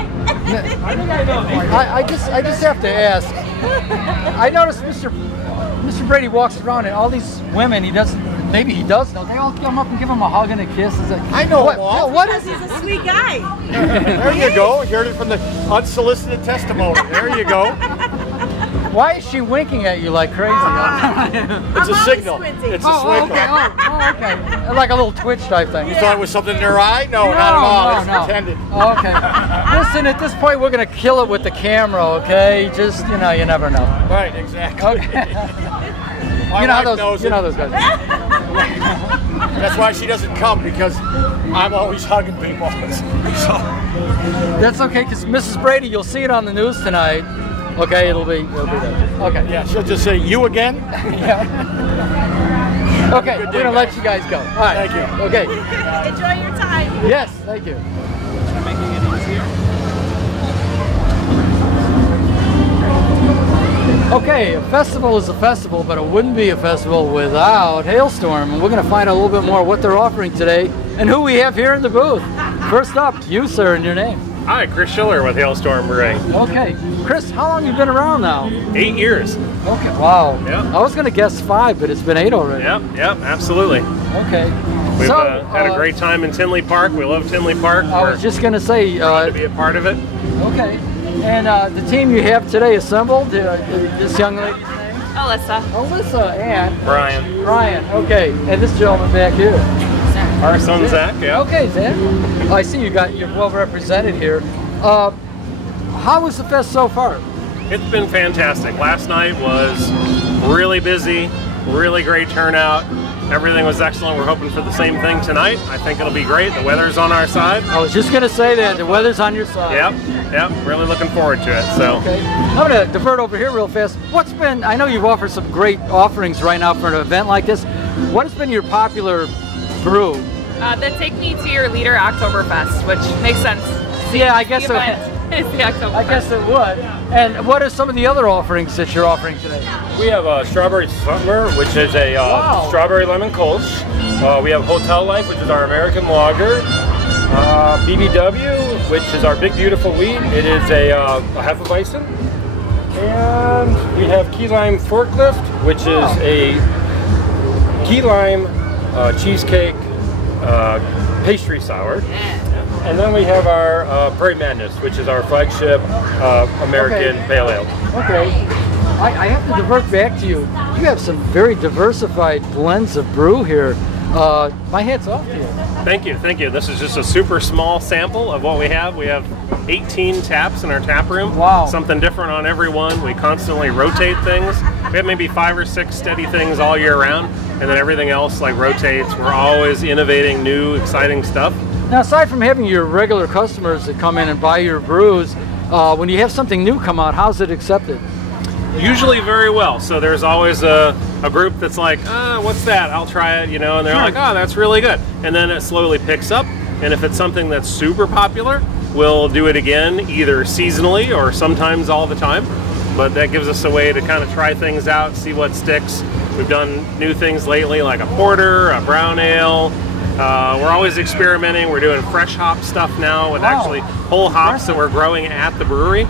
I just have to ask. I noticed Mr. Brady walks around and all these women, maybe he does know, they all come up and give him a hug and a kiss. I know him all. What is He's a sweet guy. There you go. You heard it from the unsolicited testimony. There you go. Why is she winking at you like crazy? It's a signal. It's a signal. Okay. Like a little twitch type thing. You thought it was something in their eye? No, not at all. It's pretended. Okay. Listen, at this point, we're going to kill it with the camera, okay? Just, you never know. Right, exactly. Okay. My you know wife how those guys. That's why she doesn't come, because I'm always hugging people. So. That's okay, because Mrs. Brady, you'll see it on the news tonight. Okay, it'll be there. Okay. Yeah, she'll just say, "You again?" Yeah. Okay, we're gonna let you guys go. All right. Thank you. Okay. Enjoy your time. Yes, thank you. Okay, a festival is a festival, but it wouldn't be a festival without Hailstorm. And we're going to find out a little bit more what they're offering today and who we have here in the booth. First up, you, sir, and your name. Hi, Chris Schiller with Hailstorm Brewing. Okay. Chris, how long have you been around now? 8 years. Okay, wow. Yep. I was going to guess 5, but it's been 8 already. Yep, absolutely. Okay. We've had a great time in Tinley Park. We love Tinley Park. I was just going to say... proud to be a part of it. Okay. And the team you have today assembled, this young lady's name? Alyssa and? Brian, okay. And this gentleman back here? Our son Zach, yeah. Okay, Zach. I see you're well represented here. How was the fest so far? It's been fantastic. Last night was really busy, really great turnout. Everything was excellent. We're hoping for the same thing tonight. I think it'll be great. The weather's on our side. I was just going to say that. The weather's on your side. Yep. Really looking forward to it. So. Okay. I'm going to divert over here real fast. I know you've offered some great offerings right now for an event like this. What has been your popular brew? The Take Me to Your Leader Oktoberfest, which makes sense. Yeah, I guess so. It's the Oktoberfest. I guess it would. And what are some of the other offerings that you're offering today? We have a Strawberry Summer, which is a strawberry lemon kolsch. We have Hotel Life, which is our American lager. BBW, which is our Big Beautiful Wheat. It is a Hefeweizen. And we have Key Lime Forklift, which is a key lime cheesecake pastry sour. And then we have our Prairie Madness, which is our flagship American Pale Ale. Okay. I have to divert back to you. You have some very diversified blends of brew here. My hat's off to you. Thank you. This is just a super small sample of what we have. We have 18 taps in our tap room. Wow. Something different on every one. We constantly rotate things. We have maybe 5 or 6 steady things all year round, and then everything else rotates. We're always innovating new, exciting stuff. Now, aside from having your regular customers that come in and buy your brews, when you have something new come out, how's it accepted? Usually very well. So there's always a group that's like, what's that? I'll try it, and they're like, oh, that's really good. And then it slowly picks up. And if it's something that's super popular, we'll do it again, either seasonally or sometimes all the time. But that gives us a way to kind of try things out, see what sticks. We've done new things lately, like a porter, a brown ale. We're always experimenting. We're doing fresh hop stuff now with actually whole hops that we're growing at the brewery.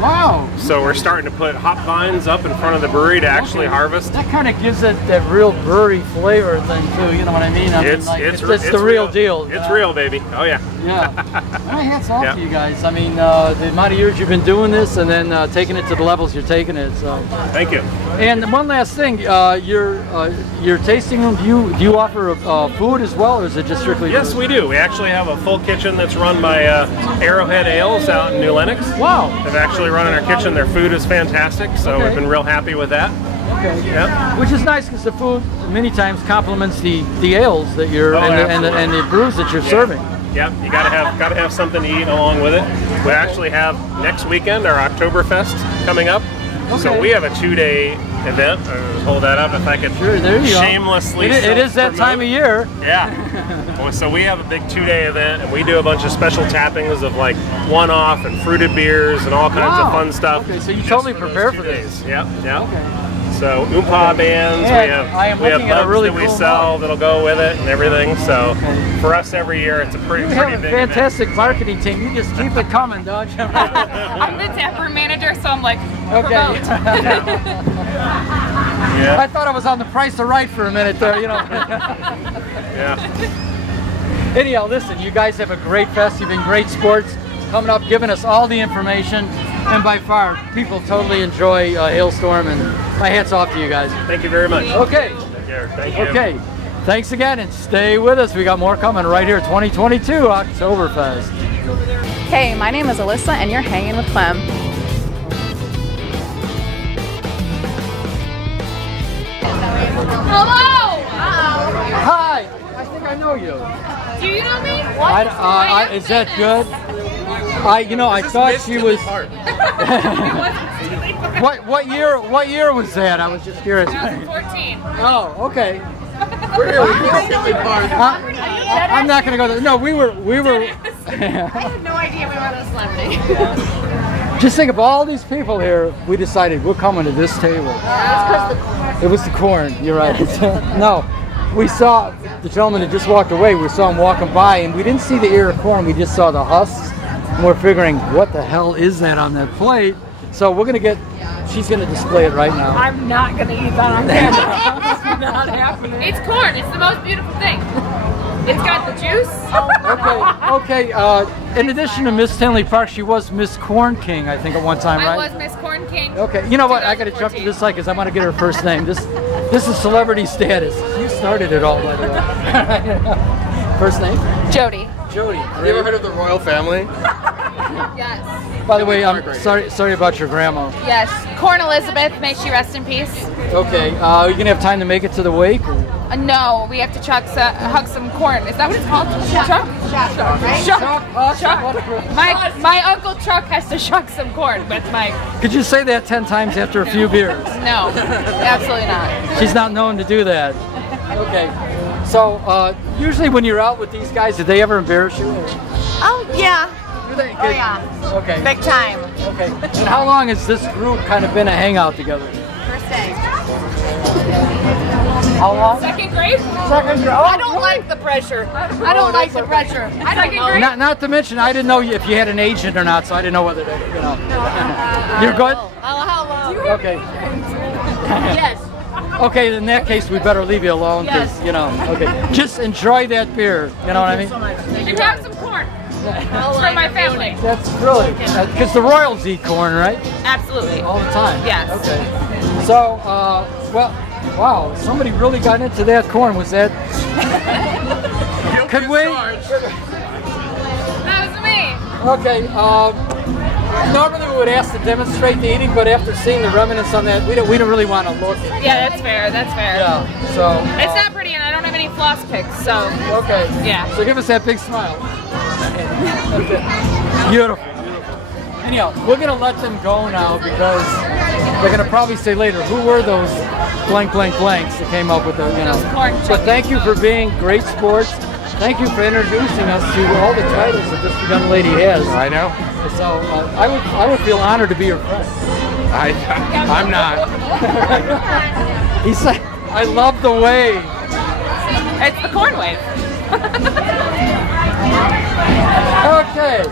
Wow. So we're starting to put hop vines up in front of the brewery to actually harvest. That kind of gives it that real brewery flavor thing too, you know what I mean? It's the real deal. It's real, baby. Oh yeah. Yeah. My hat's off to you guys. I mean, the amount of years you've been doing this and then taking it to the levels you're taking it. So. Thank you. And one last thing, your tasting room, do you offer food as well, or is it just strictly Yes, we do. We actually have a full kitchen that's run by Arrowhead Ales out in New Lenox. Wow. They've actually run in our kitchen. Their food is fantastic, so we've been real happy with that. Okay. Yeah. Which is nice because the food many times complements the ales that you're and the brews that you're serving. Yeah, you gotta have something to eat along with it. We actually have next weekend our Oktoberfest coming up. Okay. So we have a 2-day event. I'll just hold that up if I could shamelessly. It is that time of year. Yeah. So we have a big 2-day event, and we do a bunch of special tappings of one-off and fruited beers and all kinds of fun stuff. Okay, so you totally prepare for this. Yeah. Okay. So Oompa bands, And we have mugs that we sell that'll go with it and everything. So for us every year, it's a pretty You have a big fantastic marketing team. You just keep it coming, don't you? I'm the Dapper manager, so I'm like, okay. Yeah. I thought I was on The Price of Right for a minute there, you know. Yeah. Anyhow, listen, you guys have a great fest. You've been great sports, coming up, giving us all the information, and by far, people totally enjoy Hailstorm, and my hat's off to you guys. Thank you very much. Okay. Take care. Thank you. Okay. Thanks again, and stay with us. We got more coming right here, 2022 Oktoberfest. Hey, my name is Alyssa, and you're hanging with Clem. hello! Hi! I think I know you. Do you know me? Is that good? I thought she was. What year was that? I was just curious. 2014. Oh, okay. We're here with Tinley Park. I'm not going to go there. No, we were. I had no idea we were a celebrity. Just think of all these people here. We decided we're coming to this table. It was the corn. You're right. No, we saw the gentleman that just walked away. We saw him walking by, and we didn't see the ear of corn. We just saw the husks, and we're figuring, what the hell is that on that plate? So we're gonna get. She's gonna display it right now. I'm not gonna eat that on camera. It's not happening. It's corn. It's the most beautiful thing. It's got the juice. Okay. In addition to Miss Tinley Park, she was Miss Corn King, I think, at one time, right? I was Miss Corn King. Okay. You know what? I got to jump to this side because I want to get her first name. This is celebrity status. You started it all, by the way. First name? Jody. Jody. Have you ever heard of the royal family? Yes. By the way, I'm sorry about your grandma. Yes. Corn Elizabeth, may she rest in peace. Okay. Are you gonna have time to make it to the wake? No, we have to hug some corn. Is that what it's called? Chuck? Chuck. My Uncle Chuck has to shuck some corn with my... Could you say that 10 times after a few beers? No, absolutely not. She's not known to do that. Okay. So, usually when you're out with these guys, did they ever embarrass you? Oh, yeah. Do they? Oh, yeah. Okay. Big time. Okay. And how long has this group kind of been a hangout together? First day. How long? Second grade? Second grade. Oh, I don't like the pressure. I don't like the pressure. I don't know. Not to mention, I didn't know if you had an agent or not, so I didn't know whether to, You're good? Hello. Okay. Yes. Okay, in that case, we better leave you alone, because, okay. Just enjoy that beer, you know what I mean? You have some corn. It's for my family. That's really, because the Royals eat corn, right? Absolutely. All the time? Yes. Okay. So, well, wow, somebody really got into that corn. Was that? Could we? That was me. Okay, normally we would ask to demonstrate the eating, but after seeing the remnants on that, we don't really want to look. Yeah, that's fair. That's fair. Yeah. So. It's not pretty, and I don't have any floss picks, so. Okay. Yeah. So give us that big smile. Okay. Beautiful. Anyhow, we're gonna let them go now because they're gonna probably say later, who were those blanks that came up with the, But thank you for being great sports. Thank you for introducing us to all the titles that this young lady has. I know. So I would feel honored to be your friend. I'm not. He said, I love the wave. It's the corn wave. Okay.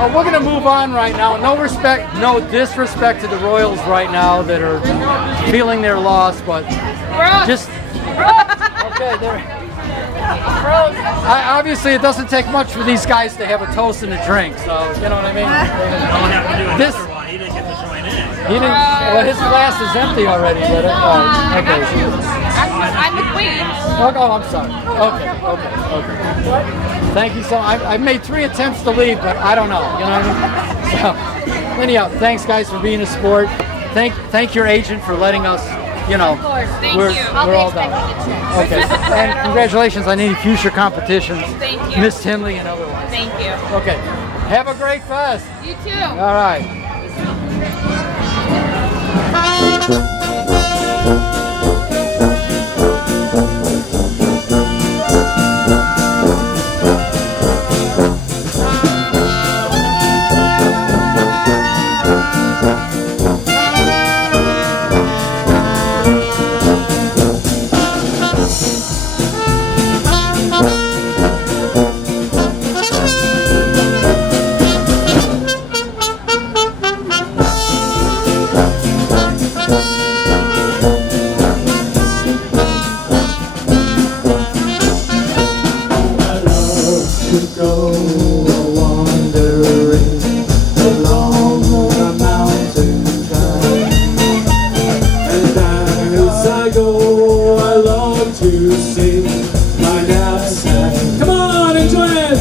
We're going to move on right now. No disrespect to the Royals right now that are feeling their loss, but just... Okay, obviously, it doesn't take much for these guys to have a toast and a drink, so you know what I mean. This he didn't get to join in. He didn't. Well, his glass is empty already. But okay. I'm the queen. Oh, I'm sorry. Okay. Thank you so much. I've made 3 attempts to leave, but I don't know. You know what I mean? So, anyhow, thanks guys for being a sport. Thank your agent for letting us. Of course. Thank you. We're all done. Okay. And congratulations on any future competitions. Thank you. Miss Tinley and otherwise. Thank you. Okay. Have a great fest. You too. All right. I go, I love to sing my knapsack. Come on, enjoy it!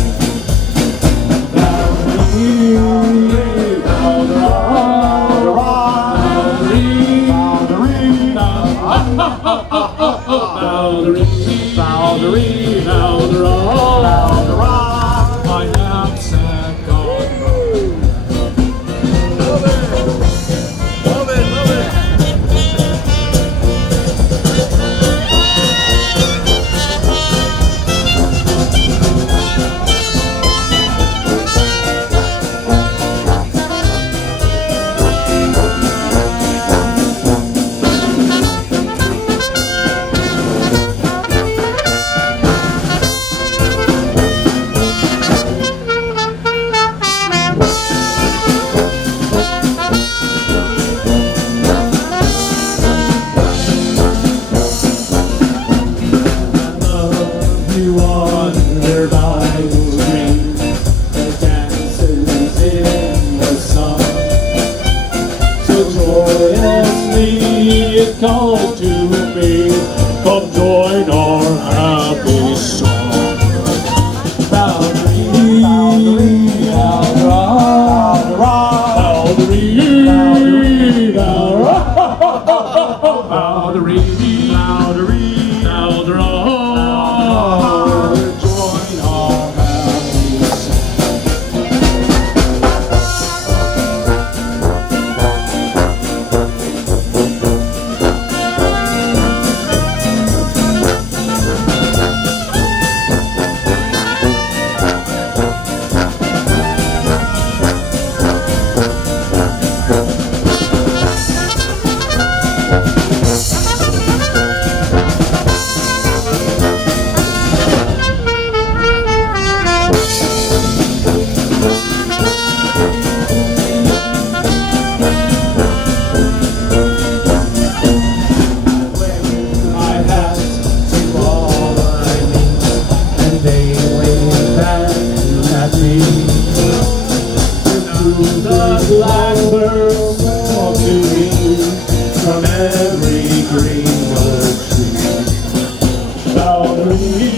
My knapsack gone. It calls to me, come join our happy song. Boundary, blackbirds walk to me from every greenwood tree. Boundary,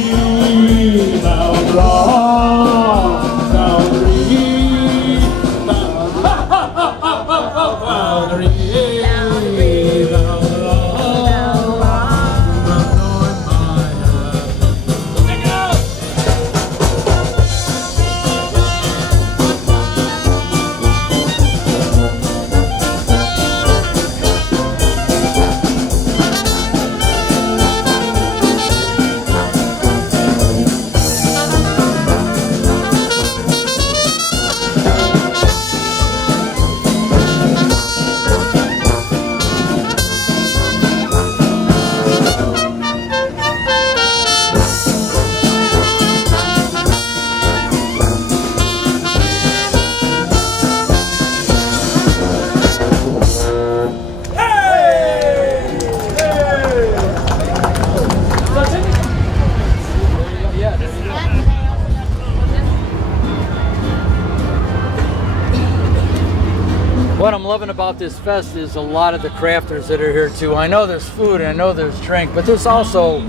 What I'm loving about this fest is a lot of the crafters that are here too. I know there's food and I know there's drink, but there's also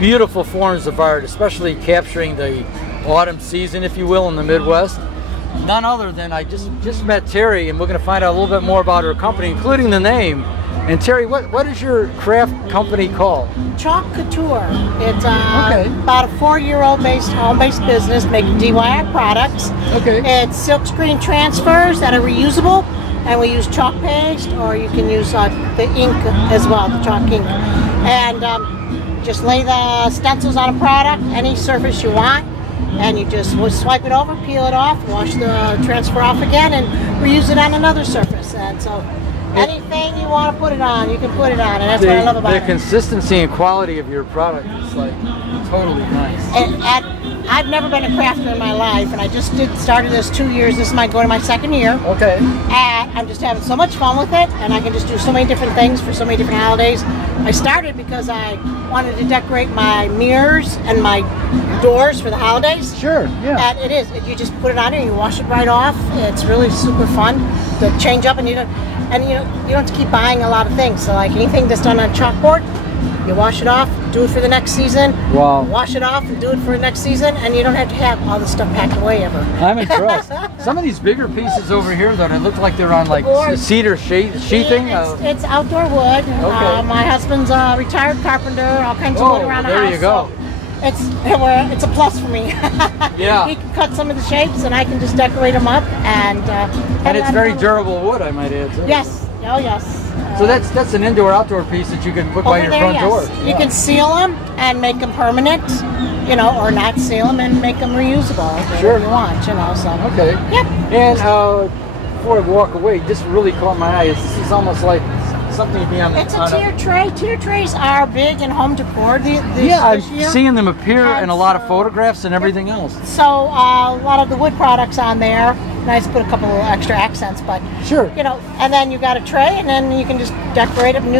beautiful forms of art, especially capturing the autumn season, if you will, in the Midwest. None other than I just met Terry, and we're going to find out a little bit more about her company, including the name. And Terry, what is your craft company called? Chalk Couture. It's about a 4-year-old home-based business making DIY products. Okay. It's silkscreen transfers that are reusable, and we use chalk paste, or you can use the ink as well, the chalk ink. And just lay the stencils on a product, any surface you want, and you just swipe it over, peel it off, wash the transfer off again, and reuse it on another surface. And so anything you want to put it on, you can put it on, and that's what I love about it. The consistency and quality of your product is like totally nice. And I've never been a crafter in my life, and I just started this 2 years. This is going to my 2nd year. Okay. And I'm just having so much fun with it, and I can just do so many different things for so many different holidays. I started because I wanted to decorate my mirrors and my doors for the holidays. Sure, yeah. And it is. You just put it on there, and you wash it right off. It's really super fun to change up, and you don't have to keep buying a lot of things. So like anything that's done on chalkboard, You wash it off, do it for the next season. Wow. Wash it off and do it for the next season, and you don't have to have all this stuff packed away ever. I'm impressed. Some of these bigger pieces over here, though, they look like they're on like cedar sheathing. It's outdoor wood. Okay. My husband's a retired carpenter, all kinds of wood around the house. There you go. So it's a plus for me. Yeah. He can cut some of the shapes, and I can just decorate them up. And it's very durable wood, I might add. Too. Yes. Oh, yes. So that's an indoor-outdoor piece that you can put by your front door. You can seal them and make them permanent, you know, or not seal them and make them reusable if you want, you know. So. Okay. Yep. And before I walk away, this really caught my eye. This is almost like something to be on the. It's a tier tray. Tier trays are big in home decor. I'm seeing them appear in a lot of photographs and everything else. So a lot of the wood products on there. Nice to put a couple of extra accents, but you know, and then you got a tray, and then you can just decorate them,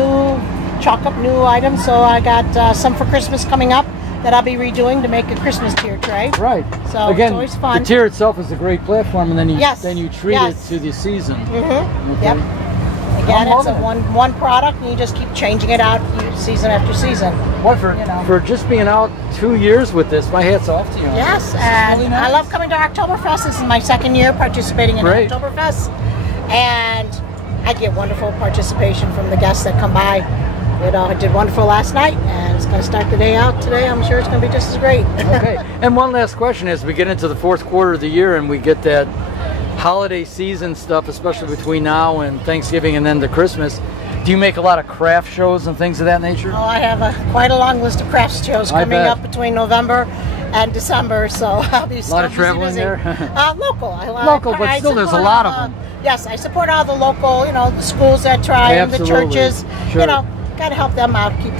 chalk up new items. So I got some for Christmas coming up that I'll be redoing to make a Christmas tier tray. Right. So again, it's always fun. The tier itself is a great platform, and then you treat it to the season. Mm-hmm. Yep. Again, it's a one product, and you just keep changing it out season after season. What for just being out 2 years with this, my hat's off to you. Yes, and really nice. I love coming to Oktoberfest. This is my second year participating in Oktoberfest, and I get wonderful participation from the guests that come by. I did wonderful last night, and it's going to start the day out today. I'm sure it's going to be just as great. Okay, and one last question as we get into the fourth quarter of the year and we get that holiday season stuff, especially between now and Thanksgiving and then to Christmas. Do you make a lot of craft shows and things of that nature? Oh, I have quite a long list of craft shows coming up between November and December, so I'll be a lot of traveling busy. there. Local, but still, there's a lot of them. Yes, I support all the local, the schools that try and the churches. Sure. Got to help them out, keep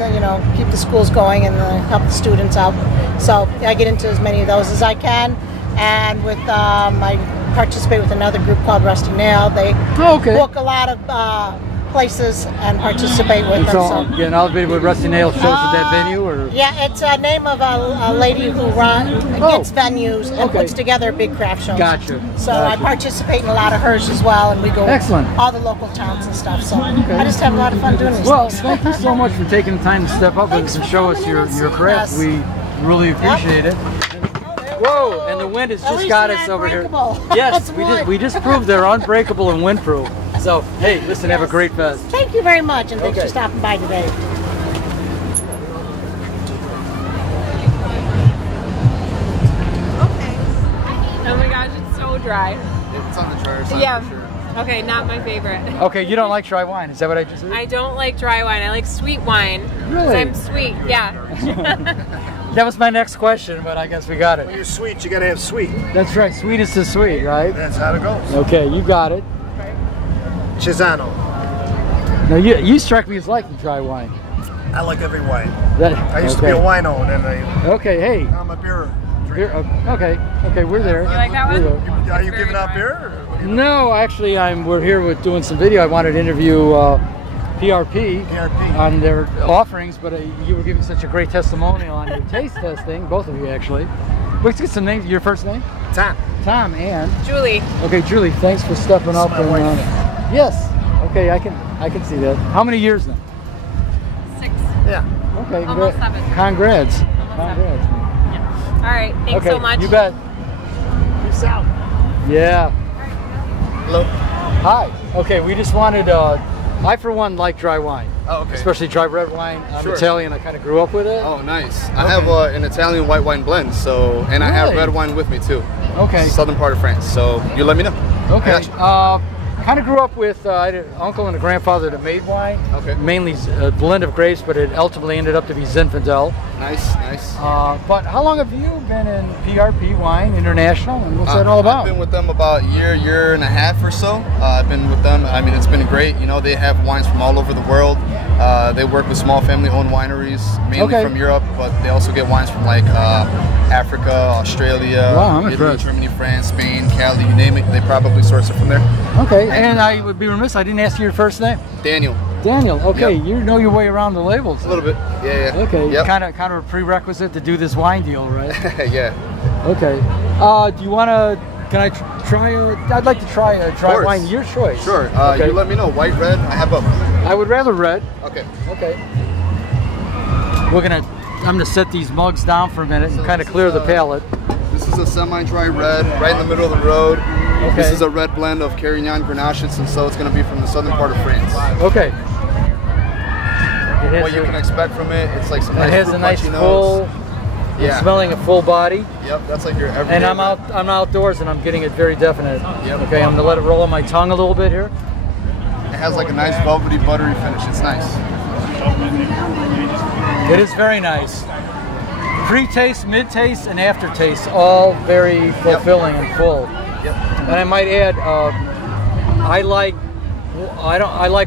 the schools going and help the students out. So I get into as many of those as I can, and with I participate with another group called Rusty Nail. They book a lot of places and participate with them. So getting elevated with Rusty Nail shows at that venue, or it's a name of a lady who gets venues and puts together big craft shows. Gotcha. So I participate in a lot of hers as well, and we go all the local towns and stuff. So I just have a lot of fun doing this. Well, thank you so much for taking the time to step up and show us your craft. We really appreciate it. Whoa! And the wind has just got us over here. Yes, we just proved they're unbreakable and windproof. So hey, listen, have a great fest. Thank you very much, and thanks for stopping by today. Oh my gosh, it's so dry. It's on the drier side. Yeah. For sure. Okay, not my favorite. Okay, you don't like dry wine. Is that what I just said? I don't like dry wine. I like sweet wine. Really? 'Cause I'm sweet, yeah. That was my next question, but I guess we got it. When you're sweet, you gotta have sweet. That's right. Sweetest is sweet, right? That's how it goes. Okay, you got it. Chisano. Now you strike me as liking dry wine. I like every wine. I used to be a wino, and then Okay, hey. I'm a beer drinker. Okay, we're there. You like that one? Are you giving out beer? No, actually, we're here doing some video. I wanted to interview PRP on their offerings, but you were giving such a great testimonial on your taste testing, both of you actually. Let's get some names. Your first name? Tom. Tom and Julie. Okay, Julie. Thanks for stepping up. my wife. Yes. Okay, I can see that. How many years now? 6. Yeah. Okay. Almost 7. Congrats. Congrats. Yeah. All right. Thanks so much. You bet. Peace out. Yeah. Hello. Hi. Okay, we just wanted. I for one like dry wine. Oh, okay. Especially dry red wine. I'm Italian. I kind of grew up with it. Oh, nice. I have an Italian white wine blend, and I have red wine with me too. Okay. Southern part of France. So you let me know. Okay. Kind of grew up with I had an uncle and a grandfather that made wine. Okay. Mainly a blend of grapes, but it ultimately ended up to be Zinfandel. Nice, nice. But how long have you been in PRP Wine International, and what's that all about? I've been with them about a year and a half or so. I've been with them. I mean, it's been great. They have wines from all over the world. They work with small family-owned wineries, mainly from Europe, but they also get wines from like Africa, Australia, Italy, Germany, France, Spain, Cali, you name it. They probably source it from there. Okay, and I would be remiss, I didn't ask you your first name. Daniel. Daniel, okay, you know your way around the labels. A little bit, yeah. Okay, kind of a prerequisite to do this wine deal, right? Yeah. Okay, do you want to, can I try I'd like to try a dry wine, your choice. Sure, you let me know, white, red, I have both. I would rather red. Okay. Okay. I'm gonna set these mugs down for a minute and kind of clear the palate. This is a semi-dry red, right in the middle of the road. Okay. This is a red blend of Carignan Grenache, and so it's going to be from the southern part of France. Okay. What you can expect from it, it's like some nice it has a nice full, smelling a full body. Yep, that's like your everyday. And I'm outdoors and I'm getting it very definite. Yep. Okay, I'm gonna let it roll on my tongue a little bit here. It has like a nice velvety, buttery finish. It's nice. It is very nice. Pre-taste, mid-taste, and aftertaste, all very fulfilling and full. Yep. And I might add, I like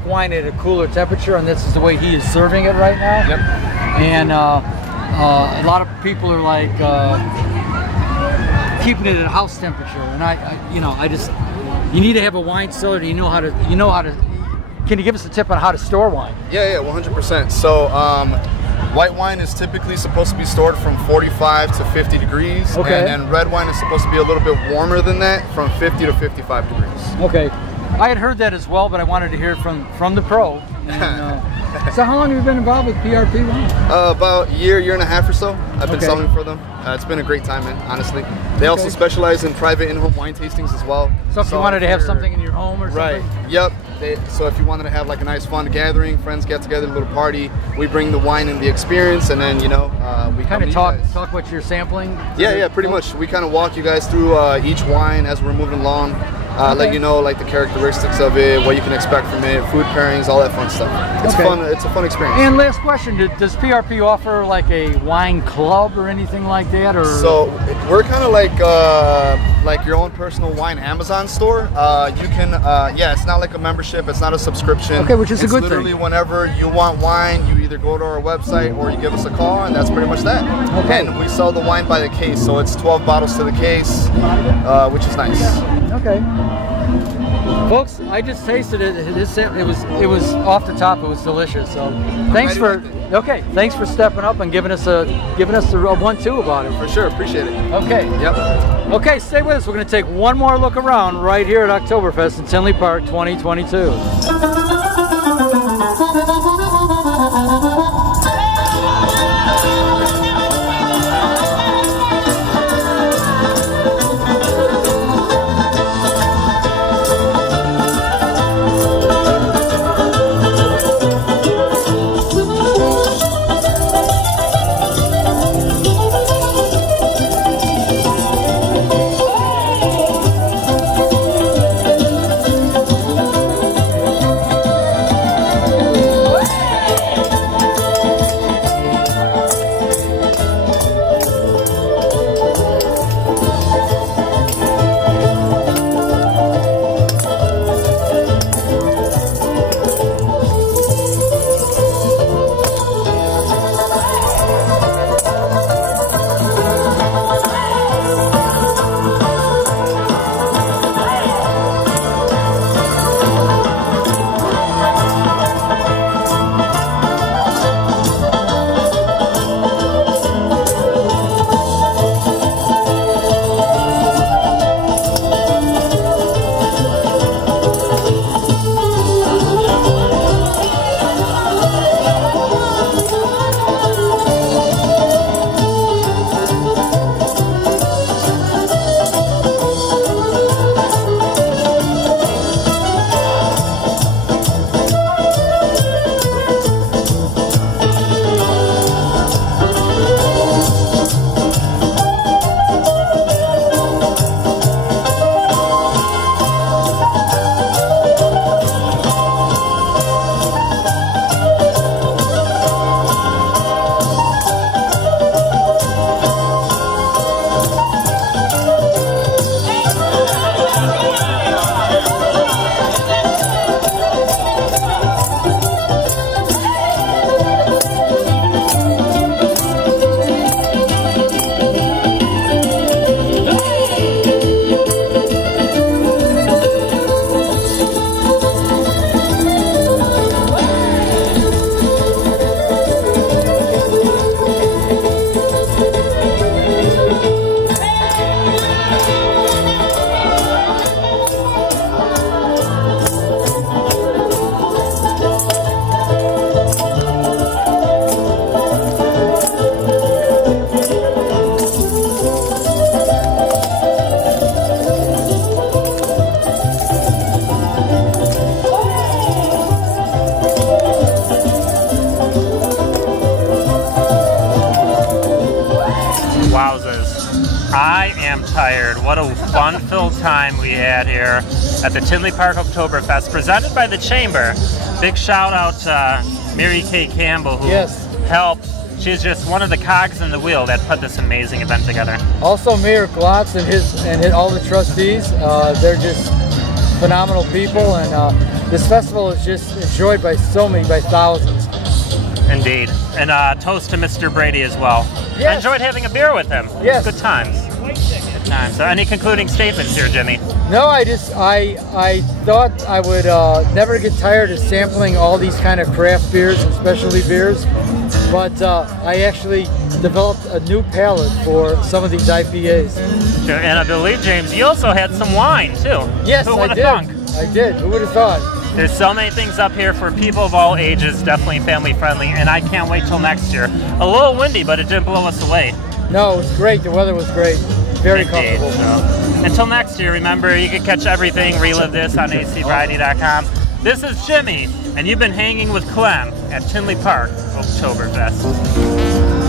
wine at a cooler temperature, and this is the way he is serving it right now. Yep. And a lot of people are like keeping it at house temperature, and I just, you need to have a wine cellar. You know how to. Can you give us a tip on how to store wine? Yeah, 100%. So. White wine is typically supposed to be stored from 45 to 50 degrees, and then red wine is supposed to be a little bit warmer than that, from 50 to 55 degrees. Okay, I had heard that as well, but I wanted to hear it from the pro. And, so how long have you been involved with PRP wine? About a year and a half or so. I've been selling for them. It's been a great time, man, honestly. They also specialize in private in-home wine tastings as well. So if you wanted to have something in your home or something? Right, yep. So if you wanted to have like a nice fun gathering, friends get together, a little party, we bring the wine and the experience, and then, we kind of talk what you're sampling? Yeah, pretty much. We kind of walk you guys through each wine as we're moving along. Let you know like the characteristics of it, what you can expect from it, food pairings, all that fun stuff. It's fun. It's a fun experience. And last question: does PRP offer like a wine club or anything like that? Or so we're kind of like your own personal wine Amazon store. You can it's not like a membership. It's not a subscription. Okay, which is a good thing. It's literally whenever you want wine, you either go to our website or you give us a call, and that's pretty much that. Okay. And we sell the wine by the case, so it's 12 bottles to the case, which is nice. Okay. Folks, I just tasted it. It was off the top. It was delicious. So, thanks for stepping up and giving us a 1-2 about it. For sure, appreciate it. Okay. Yep. Okay, stay with us. We're going to take one more look around right here at Oktoberfest in Tinley Park 2022. I am tired. What a fun-filled time we had here at the Tinley Park Oktoberfest, presented by the Chamber. Big shout out to Mary Kay Campbell, who helped. She's just one of the cogs in the wheel that put this amazing event together. Also, Mayor Glotz and all the trustees. They're just phenomenal people, and this festival is just enjoyed by by thousands. Indeed. And toast to Mr. Brady as well. Yes. I enjoyed having a beer with him. Yes. Good times. Good times. So any concluding statements here, Jimmy? No, I thought I would never get tired of sampling all these kind of craft beers and specialty beers, but I actually developed a new palate for some of these IPAs. Sure. And I believe, James, you also had some wine too. Yes, Who would I have thunk? I did. Who would have thought? There's so many things up here for people of all ages, definitely family friendly, and I can't wait till next year. A little windy, but it didn't blow us away. No, it was great. The weather was great. Very comfortable. So, until next year, remember, you can catch everything, relive this on acvariety.com. This is Jimmy, and you've been hanging with Clem at Tinley Park Oktoberfest.